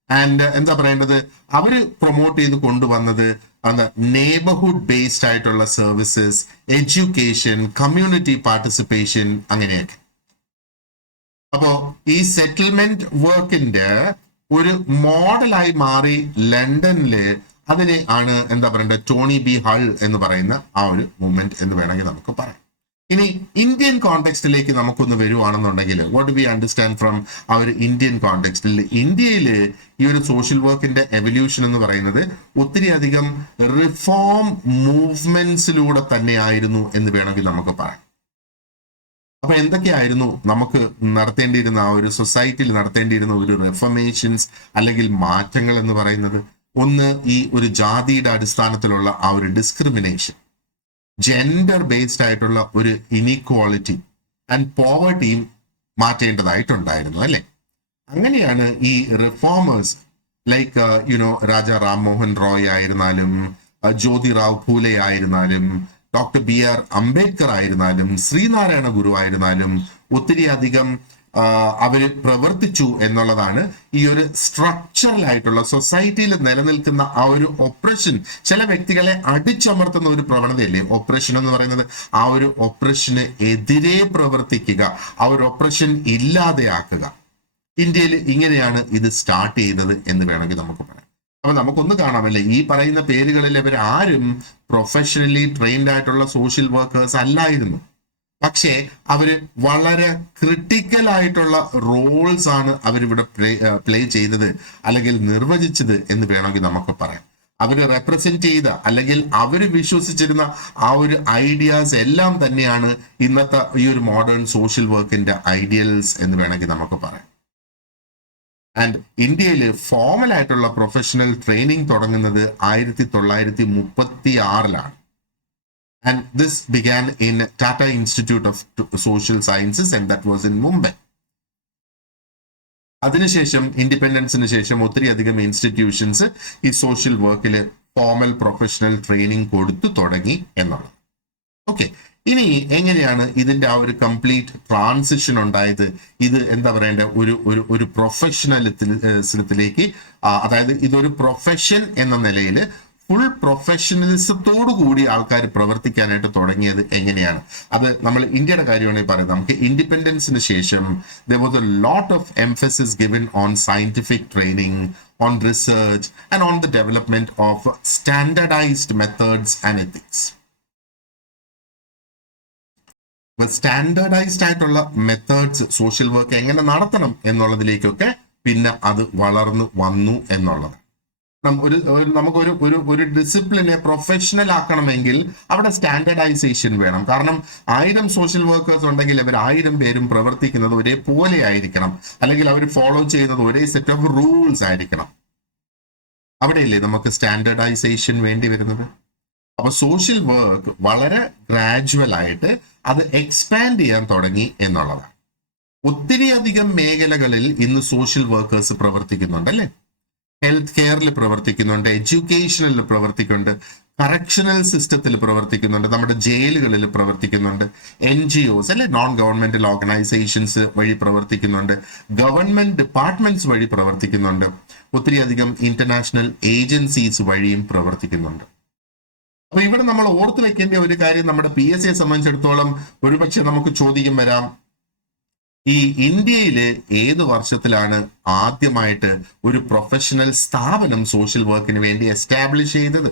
ആൻഡ് എന്താ പറയേണ്ടത്, അവര് പ്രൊമോട്ട് ചെയ്ത് കൊണ്ടുവന്നത് നെയ്ബർഹുഡ് ബേസ്ഡ് ആയിട്ടുള്ള സർവീസസ്, എഡ്യൂക്കേഷൻ, കമ്മ്യൂണിറ്റി പാർട്ടിസിപ്പേഷൻ, അങ്ങനെയൊക്കെ. അപ്പോ ഈ സെറ്റിൽമെന്റ് വർക്കിന്റെ ഒരു മോഡലായി മാറി ലണ്ടനില് അതിനെ ആണ് എന്താ പറയേണ്ടത് ടോണി ബി ഹൾ എന്ന് പറയുന്ന ആ ഒരു മൂവ്മെന്റ് എന്ന് വേണമെങ്കിൽ നമുക്ക് പറയാം. ഇനി ഇന്ത്യൻ കോണ്ടെക്സ്റ്റിലേക്ക് നമുക്കൊന്ന് വരുവാണെന്നുണ്ടെങ്കിൽ വാട്ട് വി അണ്ടർസ്റ്റാൻഡ് ഫ്രം ആ ഒരു ഇന്ത്യൻ കോണ്ടെക്സ്റ്റിൽ, ഇന്ത്യയിൽ ഈ ഒരു സോഷ്യൽ വർക്കിന്റെ എവല്യൂഷൻ എന്ന് പറയുന്നത് ഒത്തിരി അധികം റിഫോം മൂവ്മെന്റ്സിലൂടെ തന്നെ ആയിരുന്നു എന്ന് വേണമെങ്കിൽ നമുക്ക് പറയാം. അപ്പൊ എന്തൊക്കെയായിരുന്നു നമുക്ക് നടത്തേണ്ടിയിരുന്ന ആ ഒരു സൊസൈറ്റിയിൽ നടത്തേണ്ടിയിരുന്ന ഒരു റിഫർമേഷൻസ് അല്ലെങ്കിൽ മാറ്റങ്ങൾ എന്ന് പറയുന്നത്? ഒന്ന്, ഈ ഒരു ജാതിയുടെ അടിസ്ഥാനത്തിലുള്ള ആ ഒരു ഡിസ്ക്രിമിനേഷൻ, ജെൻഡർ ബേസ്ഡ് ആയിട്ടുള്ള ഒരു ഇനീക്വാളിറ്റി ആൻഡ് പോവർട്ടിയും മാറ്റേണ്ടതായിട്ടുണ്ടായിരുന്നു അല്ലെ. അങ്ങനെയാണ് ഈ റിഫോമേഴ്സ് ലൈക്ക് രാജാ റാംമോഹൻ റോയ് ആയിരുന്നാലും, ജ്യോതിറാവ് ഫൂലെ ആയിരുന്നാലും, ഡോക്ടർ BR അംബേദ്കർ ആയിരുന്നാലും, ശ്രീനാരായണ ഗുരു ആയിരുന്നാലും ഒത്തിരി അധികം അവര് പ്രവർത്തിച്ചു എന്നുള്ളതാണ്. ഈ ഒരു സ്ട്രക്ചറൽ ആയിട്ടുള്ള സൊസൈറ്റിയിൽ നിലനിൽക്കുന്ന ആ ഒരു ഒപ്രഷൻ, ചില വ്യക്തികളെ അടിച്ചമർത്തുന്ന ഒരു പ്രവണതയല്ലേ ഒപ്രഷൻ എന്ന് പറയുന്നത്. ആ ഒരു ഒപ്രഷന് എതിരെ പ്രവർത്തിക്കുക, ആ ഒരു ഒപ്രഷൻ ഇല്ലാതെയാക്കുക. ഇന്ത്യയിൽ ഇങ്ങനെയാണ് ഇത് സ്റ്റാർട്ട് ചെയ്തത് എന്ന് വേണമെങ്കിൽ നമുക്ക് പറയാം. അപ്പൊ നമുക്കൊന്ന് കാണാമല്ലേ, ഈ പറയുന്ന പേരുകളിൽ ഇവർ ആരും പ്രൊഫഷണലി ട്രെയിൻഡ് ആയിട്ടുള്ള സോഷ്യൽ വർക്കേഴ്സ് അല്ലായിരുന്നു. പക്ഷേ അവര് വളരെ ക്രിട്ടിക്കൽ ആയിട്ടുള്ള റോൾസ് ആണ് അവരിവിടെ പ്ലേ ചെയ്തത് അല്ലെങ്കിൽ നിർവചിച്ചത് എന്ന് വേണമെങ്കിൽ നമുക്ക് പറയാം. അവര് റെപ്രസെന്റ് ചെയ്ത അല്ലെങ്കിൽ അവര് വിശ്വസിച്ചിരുന്ന ആ ഒരു ഐഡിയാസ് എല്ലാം തന്നെയാണ് ഇന്നത്തെ ഈ ഒരു മോഡേൺ സോഷ്യൽ വർക്കിന്റെ ഐഡിയൽസ് എന്ന് വേണമെങ്കിൽ നമുക്ക് പറയാം. ആൻഡ് ഇന്ത്യയിൽ ഫോമൽ ആയിട്ടുള്ള പ്രൊഫഷണൽ ട്രെയിനിങ് തുടങ്ങുന്നത് 1936 and this began in Tata Institute of Social Sciences and that was in Mumbai. അതിനുശേഷം ഇൻഡിപെൻഡൻസിന് ശേഷം ഒത്തിരി അധികം ഇൻസ്റ്റിറ്റ്യൂഷൻസ് ഈ സോഷ്യൽ വർക്കിൽ ഫോമൽ പ്രൊഫഷണൽ ട്രെയിനിങ് കൊടുത്തു തുടങ്ങി എന്നുള്ളത്. ഓക്കെ, ഇനി എങ്ങനെയാണ് ഇതിന്റെ ആ ഒരു കംപ്ലീറ്റ് ട്രാൻസിഷൻ ഉണ്ടായത്? ഇത് എന്താ പറയേണ്ട ഒരു പ്രൊഫഷണലിസത്തിലേക്ക്, അതായത് ഇതൊരു പ്രൊഫഷൻ എന്ന നിലയിൽ ഫുൾ പ്രൊഫഷണലിസത്തോടു കൂടി ആൾക്കാർ പ്രവർത്തിക്കാനായിട്ട് തുടങ്ങിയത് എങ്ങനെയാണ്? അത് നമ്മൾ ഇന്ത്യയുടെ കാര്യമാണെങ്കിൽ പറയുന്നത്, നമുക്ക് ഇൻഡിപെൻഡൻസിന് ശേഷം there was a lot of emphasis given on scientific training, on research and on the development of standardized methods and ethics. Standardized ആയിട്ടുള്ള മെത്തേഡ്സ് സോഷ്യൽ വർക്ക് എങ്ങനെ നടത്തണം എന്നുള്ളതിലേക്കൊക്കെ പിന്നെ അത് വളർന്നു വന്നു എന്നുള്ളത്. നമുക്കൊരു ഡിസിപ്ലിനെ പ്രൊഫഷണൽ ആക്കണമെങ്കിൽ അവിടെ സ്റ്റാൻഡേർഡൈസേഷൻ വേണം. കാരണം 1000 സോഷ്യൽ വർക്കേഴ്സ് ഉണ്ടെങ്കിൽ അവർ 1000 പേരും പ്രവർത്തിക്കുന്നത് ഒരേപോലെ ആയിരിക്കണം, അല്ലെങ്കിൽ അവർ ഫോളോ ചെയ്യുന്നത് ഒരേ സെറ്റ് ഓഫ് റൂൾസ് ആയിരിക്കണം. അവിടെയല്ലേ നമുക്ക് സ്റ്റാൻഡേർഡൈസേഷൻ വേണ്ടി വരുന്നത്. അപ്പൊ സോഷ്യൽ വർക്ക് വളരെ ഗ്രാജുവൽ ആയിട്ട് അത് എക്സ്പാൻഡ് ചെയ്യാൻ തുടങ്ങി എന്നുള്ളതാണ്. ഒത്തിരി അധികം മേഖലകളിൽ ഇന്ന് സോഷ്യൽ വർക്കേഴ്സ് പ്രവർത്തിക്കുന്നുണ്ട് അല്ലെ. ഹെൽത്ത് കെയറിൽ പ്രവർത്തിക്കുന്നുണ്ട്, എഡ്യൂക്കേഷനിൽ പ്രവർത്തിക്കുന്നുണ്ട്, കറക്ഷണൽ സിസ്റ്റത്തിൽ പ്രവർത്തിക്കുന്നുണ്ട്, നമ്മുടെ ജയിലുകളിൽ പ്രവർത്തിക്കുന്നുണ്ട്, NGOs അല്ലെ നോൺ ഗവൺമെന്റൽ ഓർഗനൈസേഷൻസ് വഴി പ്രവർത്തിക്കുന്നുണ്ട്, ഗവൺമെന്റ് ഡിപ്പാർട്ട്മെന്റ്സ് വഴി പ്രവർത്തിക്കുന്നുണ്ട്. ഒത്തിരിയധികം ഇന്റർനാഷണൽ ഏജൻസീസ് വഴിയും പ്രവർത്തിക്കുന്നുണ്ട്. അപ്പൊ ഇവിടെ നമ്മൾ ഓർത്ത് വെക്കേണ്ട ഒരു കാര്യം, നമ്മുടെ PSCയെ സംബന്ധിച്ചിടത്തോളം ഒരുപക്ഷെ നമുക്ക് ചോദ്യം വരാം, ഈ ഇന്ത്യയില് ഏത് വർഷത്തിലാണ് ആദ്യമായിട്ട് ഒരു പ്രൊഫഷണൽ സ്ഥാപനം സോഷ്യൽ വർക്കിന് വേണ്ടി എസ്റ്റാബ്ലിഷ് ചെയ്തത്?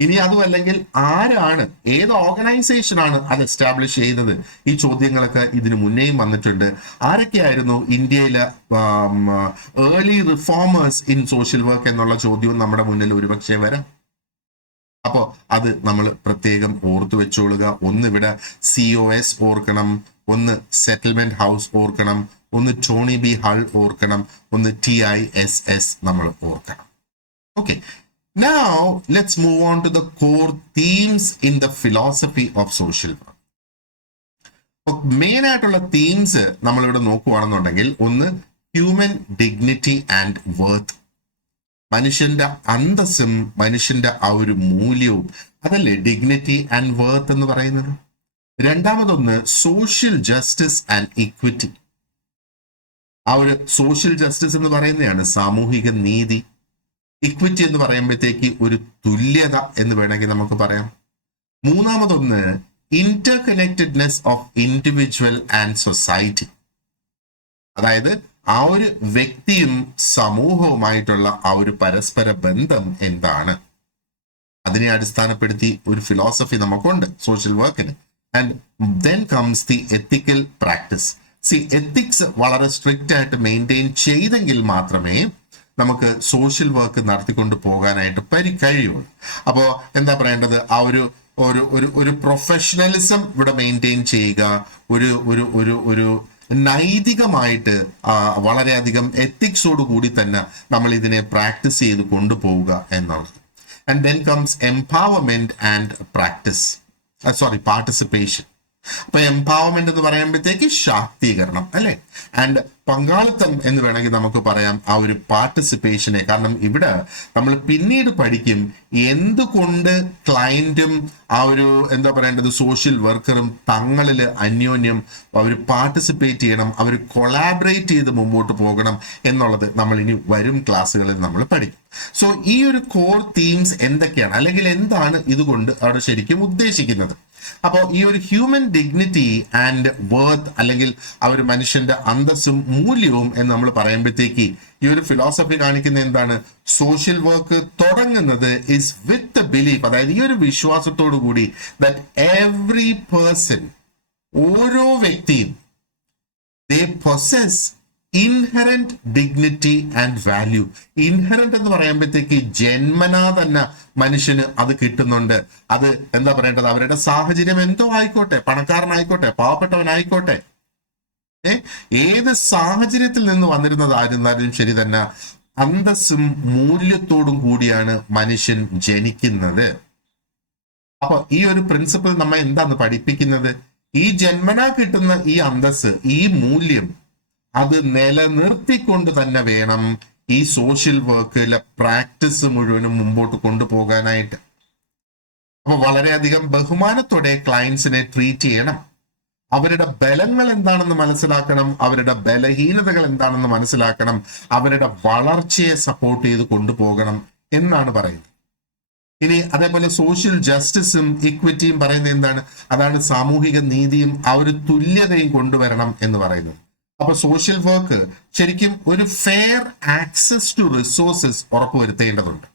ഇനി അതും അല്ലെങ്കിൽ ആരാണ്, ഏത് ഓർഗനൈസേഷൻ ആണ് അത് എസ്റ്റാബ്ലിഷ് ചെയ്തത്? ഈ ചോദ്യങ്ങളൊക്കെ ഇതിനു മുന്നേയും വന്നിട്ടുണ്ട്. ആരൊക്കെയായിരുന്നു ഇന്ത്യയിലെ early reformers in social work എന്നുള്ള ചോദ്യവും നമ്മുടെ മുന്നിൽ ഒരുപക്ഷെ വരാം. അപ്പോ അത് നമ്മൾ പ്രത്യേകം ഓർത്തു വെച്ചോളുക. ഒന്ന് ഇവിടെ COS ഓർക്കണം, ഒന്ന് സെറ്റിൽമെന്റ് ഹൗസ് ഓർക്കണം, ഒന്ന് ടോണി ബി ഹൾ ഓർക്കണം, ഒന്ന് TISS നമ്മൾ ഓർക്കണം. Okay, now let's move on to the core themes in the philosophy of social work. Main ആയിട്ടുള്ള തീംസ് നമ്മളിവിടെ നോക്കുകയാണെന്നുണ്ടെങ്കിൽ, ഒന്ന് ഹ്യൂമൻ ഡിഗ്നിറ്റി ആൻഡ് വർത്ത്, മനുഷ്യന്റെ അന്തസ്സും മനുഷ്യന്റെ ആ ഒരു മൂല്യവും, അതല്ലേ ഡിഗ്നിറ്റി ആൻഡ് വർത്ത് എന്ന് പറയുന്നത്. രണ്ടാമതൊന്ന് സോഷ്യൽ ജസ്റ്റിസ് ആൻഡ് ഇക്വിറ്റി. ആ ഒരു സോഷ്യൽ ജസ്റ്റിസ് എന്ന് പറയുന്നതാണ് സാമൂഹിക നീതി. ഇക്വിറ്റി എന്ന് പറയുമ്പോഴത്തേക്ക് ഒരു തുല്യത എന്ന് വേണമെങ്കിൽ നമുക്ക് പറയാം. മൂന്നാമതൊന്ന് interconnectedness of individual and society, അതായത് ആ ഒരു വ്യക്തിയും സമൂഹവുമായിട്ടുള്ള ആ ഒരു പരസ്പര ബന്ധം എന്താണ്, അതിനെ അടിസ്ഥാനപ്പെടുത്തി ഒരു ഫിലോസഫി നമുക്കുണ്ട് സോഷ്യൽ വർക്കിന്. And then comes the ethical practice. Ethics വളരെ സ്ട്രിക്റ്റ് ആയിട്ട് മെയിൻറ്റെയിൻ ചെയ്തെങ്കിൽ മാത്രമേ നമുക്ക് സോഷ്യൽ വർക്ക് നടത്തിക്കൊണ്ട് പോകാനായിട്ട് കഴിയുള്ളൂ. അപ്പോ എന്താ പറയേണ്ടത്, ആ ഒരു പ്രൊഫഷണലിസം ഇവിടെ മെയിൻറ്റെയിൻ ചെയ്യുക, ഒരു ഒരു ഒരു ഒരു നൈതികമായിട്ട് വളരെയധികം എത്തിക്സോട് കൂടി തന്നെ നമ്മൾ ഇതിനെ പ്രാക്ടീസ് ചെയ്ത് കൊണ്ടുപോവുക എന്നുള്ളത്. And then comes empowerment and participation. അപ്പൊ എംപവർമെന്റ് എന്ന് പറയുമ്പോഴത്തേക്ക് ശാക്തീകരണം അല്ലെ, ആൻഡ് പങ്കാളിത്തം എന്ന് വേണമെങ്കിൽ നമുക്ക് പറയാം ആ ഒരു പാർട്ടിസിപ്പേഷനെ. കാരണം ഇവിടെ നമ്മൾ പിന്നീട് പഠിക്കും എന്തുകൊണ്ട് ക്ലയന്റും ആ ഒരു എന്താ പറയേണ്ടത് സോഷ്യൽ വർക്കറും തങ്ങളിൽ അന്യോന്യം അവർ പാർട്ടിസിപ്പേറ്റ് ചെയ്യണം, അവർ കൊളാബറേറ്റ് ചെയ്ത് മുമ്പോട്ട് പോകണം എന്നുള്ളത് നമ്മൾ ഇനി വരും ക്ലാസ്സുകളിൽ നമ്മൾ പഠിക്കും. സോ ഈ ഒരു കോർ തീംസ് എന്തൊക്കെയാണ്, അല്ലെങ്കിൽ എന്താണ് ഇതുകൊണ്ട് അവിടെ ശരിക്കും ഉദ്ദേശിക്കുന്നത്? അപ്പോൾ ഈ ഒരു ഹ്യൂമൻ ഡിഗ്നിറ്റി ആൻഡ് വർത്ത്, അല്ലെങ്കിൽ ആ ഒരു മനുഷ്യന്റെ അന്തസ്സും മൂല്യവും എന്ന് നമ്മൾ പറയുമ്പോഴത്തേക്ക് ഈ ഒരു ഫിലോസഫി കാണിക്കുന്ന എന്താണ്, സോഷ്യൽ വർക്ക് തുടങ്ങുന്നത് ഇസ് വിത്ത് ദ ബിലീഫ്, അതായത് ഈ ഒരു വിശ്വാസത്തോടു കൂടി ദാറ്റ് എവറി പേഴ്സൺ, ഓരോ വ്യക്തിയും they possess inherent dignity and value. Inherent എന്ന് പറയുമ്പോഴത്തേക്ക് ജന്മനാ തന്നെ മനുഷ്യന് അത് കിട്ടുന്നുണ്ട്. അത് എന്താ പറയേണ്ടത്, അവരുടെ സാഹചര്യം എന്തോ ആയിക്കോട്ടെ, പണക്കാരനായിക്കോട്ടെ പാവപ്പെട്ടവനായിക്കോട്ടെ, ഏത് സാഹചര്യത്തിൽ നിന്ന് വന്നിരുന്നതായിരുന്നാലും ശരി തന്നെ അന്തസ്സും മൂല്യത്തോടും കൂടിയാണ് മനുഷ്യൻ ജനിക്കുന്നത്. അപ്പൊ ഈ ഒരു പ്രിൻസിപ്പിൾ നമ്മെ എന്താണ് പഠിപ്പിക്കുന്നത്, ഈ ജന്മനാ കിട്ടുന്ന ഈ അന്തസ്സ്, ഈ മൂല്യം അത് നിലനിർത്തിക്കൊണ്ട് തന്നെ വേണം ഈ സോഷ്യൽ വർക്കിലെ പ്രാക്ടീസ് മുഴുവനും മുമ്പോട്ട് കൊണ്ടുപോകാനായിട്ട്. അപ്പൊ വളരെയധികം ബഹുമാനത്തോടെ ക്ലയൻസിനെ ട്രീറ്റ് ചെയ്യണം, അവരുടെ ബലങ്ങൾ എന്താണെന്ന് മനസ്സിലാക്കണം, അവരുടെ ബലഹീനതകൾ എന്താണെന്ന് മനസ്സിലാക്കണം, അവരുടെ വളർച്ചയെ സപ്പോർട്ട് ചെയ്ത് കൊണ്ടുപോകണം എന്നാണ് പറയുന്നത്. ഇനി അതേപോലെ സോഷ്യൽ ജസ്റ്റിസും ഇക്വിറ്റിയും പറയുന്നത് എന്താണ്, അതാണ് സാമൂഹിക നീതിയും ആ ഒരു തുല്യതയും കൊണ്ടുവരണം എന്ന് പറയുന്നത്. അപ്പൊ സോഷ്യൽ വർക്ക് ശരിക്കും ഒരു ഫെയർ ആക്സസ് ടു റിസോഴ്സസ് ഉറപ്പുവരുത്തേണ്ടതുണ്ട്.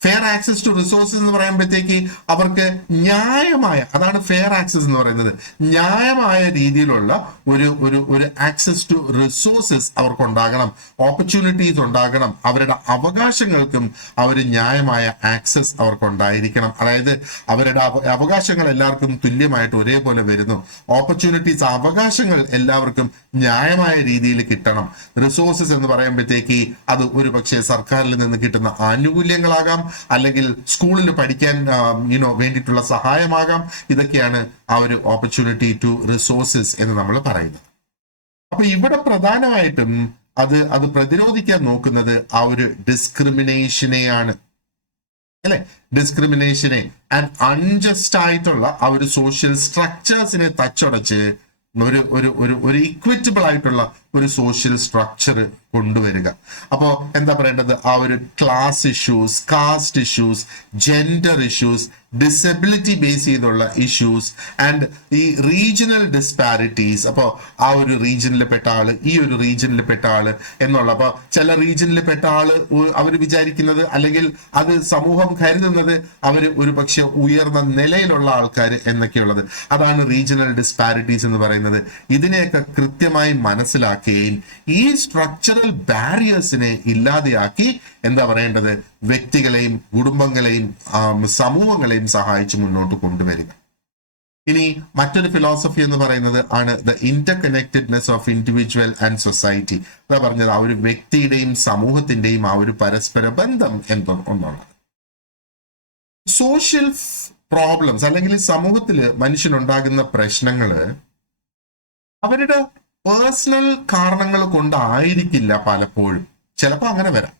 ഫെയർ ആക്സസ് ടു റിസോഴ്സസ് എന്ന് പറയുമ്പോഴത്തേക്ക് അവർക്ക് ന്യായമായ, അതാണ് ഫെയർ ആക്സസ് എന്ന് പറയുന്നത്, ന്യായമായ രീതിയിലുള്ള ഒരു ആക്സസ് ടു റിസോഴ്സസ് അവർക്ക് ഉണ്ടാകണം, ഓപ്പർച്യൂണിറ്റീസ് ഉണ്ടാകണം, അവരുടെ അവകാശങ്ങൾക്കും ന്യായമായ ആക്സസ് അവർക്ക് ഉണ്ടായിരിക്കണം. അതായത് അവരുടെ അവകാശങ്ങൾ എല്ലാവർക്കും തുല്യമായിട്ട് ഒരേപോലെ വരുന്നു, ഓപ്പർച്യൂണിറ്റീസ് അവകാശങ്ങൾ എല്ലാവർക്കും ന്യായമായ രീതിയിൽ കിട്ടണം. റിസോഴ്സസ് എന്ന് പറയുമ്പോഴത്തേക്ക് അത് ഒരു പക്ഷേ സർക്കാരിൽ നിന്ന് കിട്ടുന്ന ആനുകൂല്യങ്ങളാകാം, അല്ലെങ്കിൽ സ്കൂളിൽ പഠിക്കാൻ വേണ്ടിയിട്ടുള്ള സഹായമാകാം. ഇതൊക്കെയാണ് ആ ഒരു ഓപ്പർച്യൂണിറ്റി ടു റിസോഴ്സസ് എന്ന് നമ്മൾ പറയുന്നത്. അപ്പൊ ഇവിടെ പ്രധാനമായിട്ടും അത് പ്രതിരോധിക്കാൻ നോക്കുന്നത് ആ ഒരു ഡിസ്ക്രിമിനേഷനെയാണ്, അല്ലെ, ഡിസ്ക്രിമിനേഷനെ ആൻഡ് അൺജസ്റ്റ് ആയിട്ടുള്ള ആ ഒരു സോഷ്യൽ സ്ട്രക്ചേഴ്സിനെ തച്ചുടച്ച് ഒരു ഇക്വിറ്റബിൾ ആയിട്ടുള്ള ഒരു സോഷ്യൽ സ്ട്രക്ചർ കൊണ്ടുവരിക. അപ്പോ എന്താ പറയേണ്ടത്, ആ ഒരു class issues, caste issues, gender issues, disability base ചെയ്തുള്ള ഇഷ്യൂസ് ആൻഡ് ഈ റീജിയണൽ ഡിസ്പാരിറ്റീസ്. അപ്പോൾ ആ ഒരു റീജിയനിൽ പെട്ട ആള്, ഈ ഒരു റീജിയനിൽ പെട്ട ആള് എന്നുള്ള, അപ്പൊ ചില റീജിയനിൽ പെട്ട ആള് അവർ വിചാരിക്കുന്നത് അല്ലെങ്കിൽ അത് സമൂഹം കരുതുന്നത് അവർ ഒരു പക്ഷെ ഉയർന്ന നിലയിലുള്ള ആൾക്കാർ എന്നൊക്കെയുള്ളത്. അതാണ് റീജിയണൽ ഡിസ്പാരിറ്റീസ് എന്ന് പറയുന്നത്. ഇതിനെയൊക്കെ കൃത്യമായി മനസ്സിലാക്കുകയും ഈ സ്ട്രക്ചറൽ ബാരിയേഴ്സിനെ ഇല്ലാതെയാക്കി എന്താ പറയേണ്ടത്, വ്യക്തികളെയും കുടുംബങ്ങളെയും സമൂഹങ്ങളെയും സഹായിച്ച് മുന്നോട്ട് കൊണ്ടുവരിക. ഇനി മറ്റൊരു ഫിലോസഫി എന്ന് പറയുന്നത് ആണ് the Inter connectedness of individual and society. അതാ പറഞ്ഞത്, ആ ഒരു വ്യക്തിയുടെയും സമൂഹത്തിന്റെയും ആ ഒരു പരസ്പര ബന്ധം എന്നുള്ളത്. സോഷ്യൽ പ്രോബ്ലംസ് അല്ലെങ്കിൽ സമൂഹത്തിൽ മനുഷ്യനുണ്ടാകുന്ന പ്രശ്നങ്ങള് അവരുടെ പേഴ്സണൽ കാരണങ്ങൾ കൊണ്ടായിരിക്കില്ല പലപ്പോഴും. ചിലപ്പോൾ അങ്ങനെ വരാം,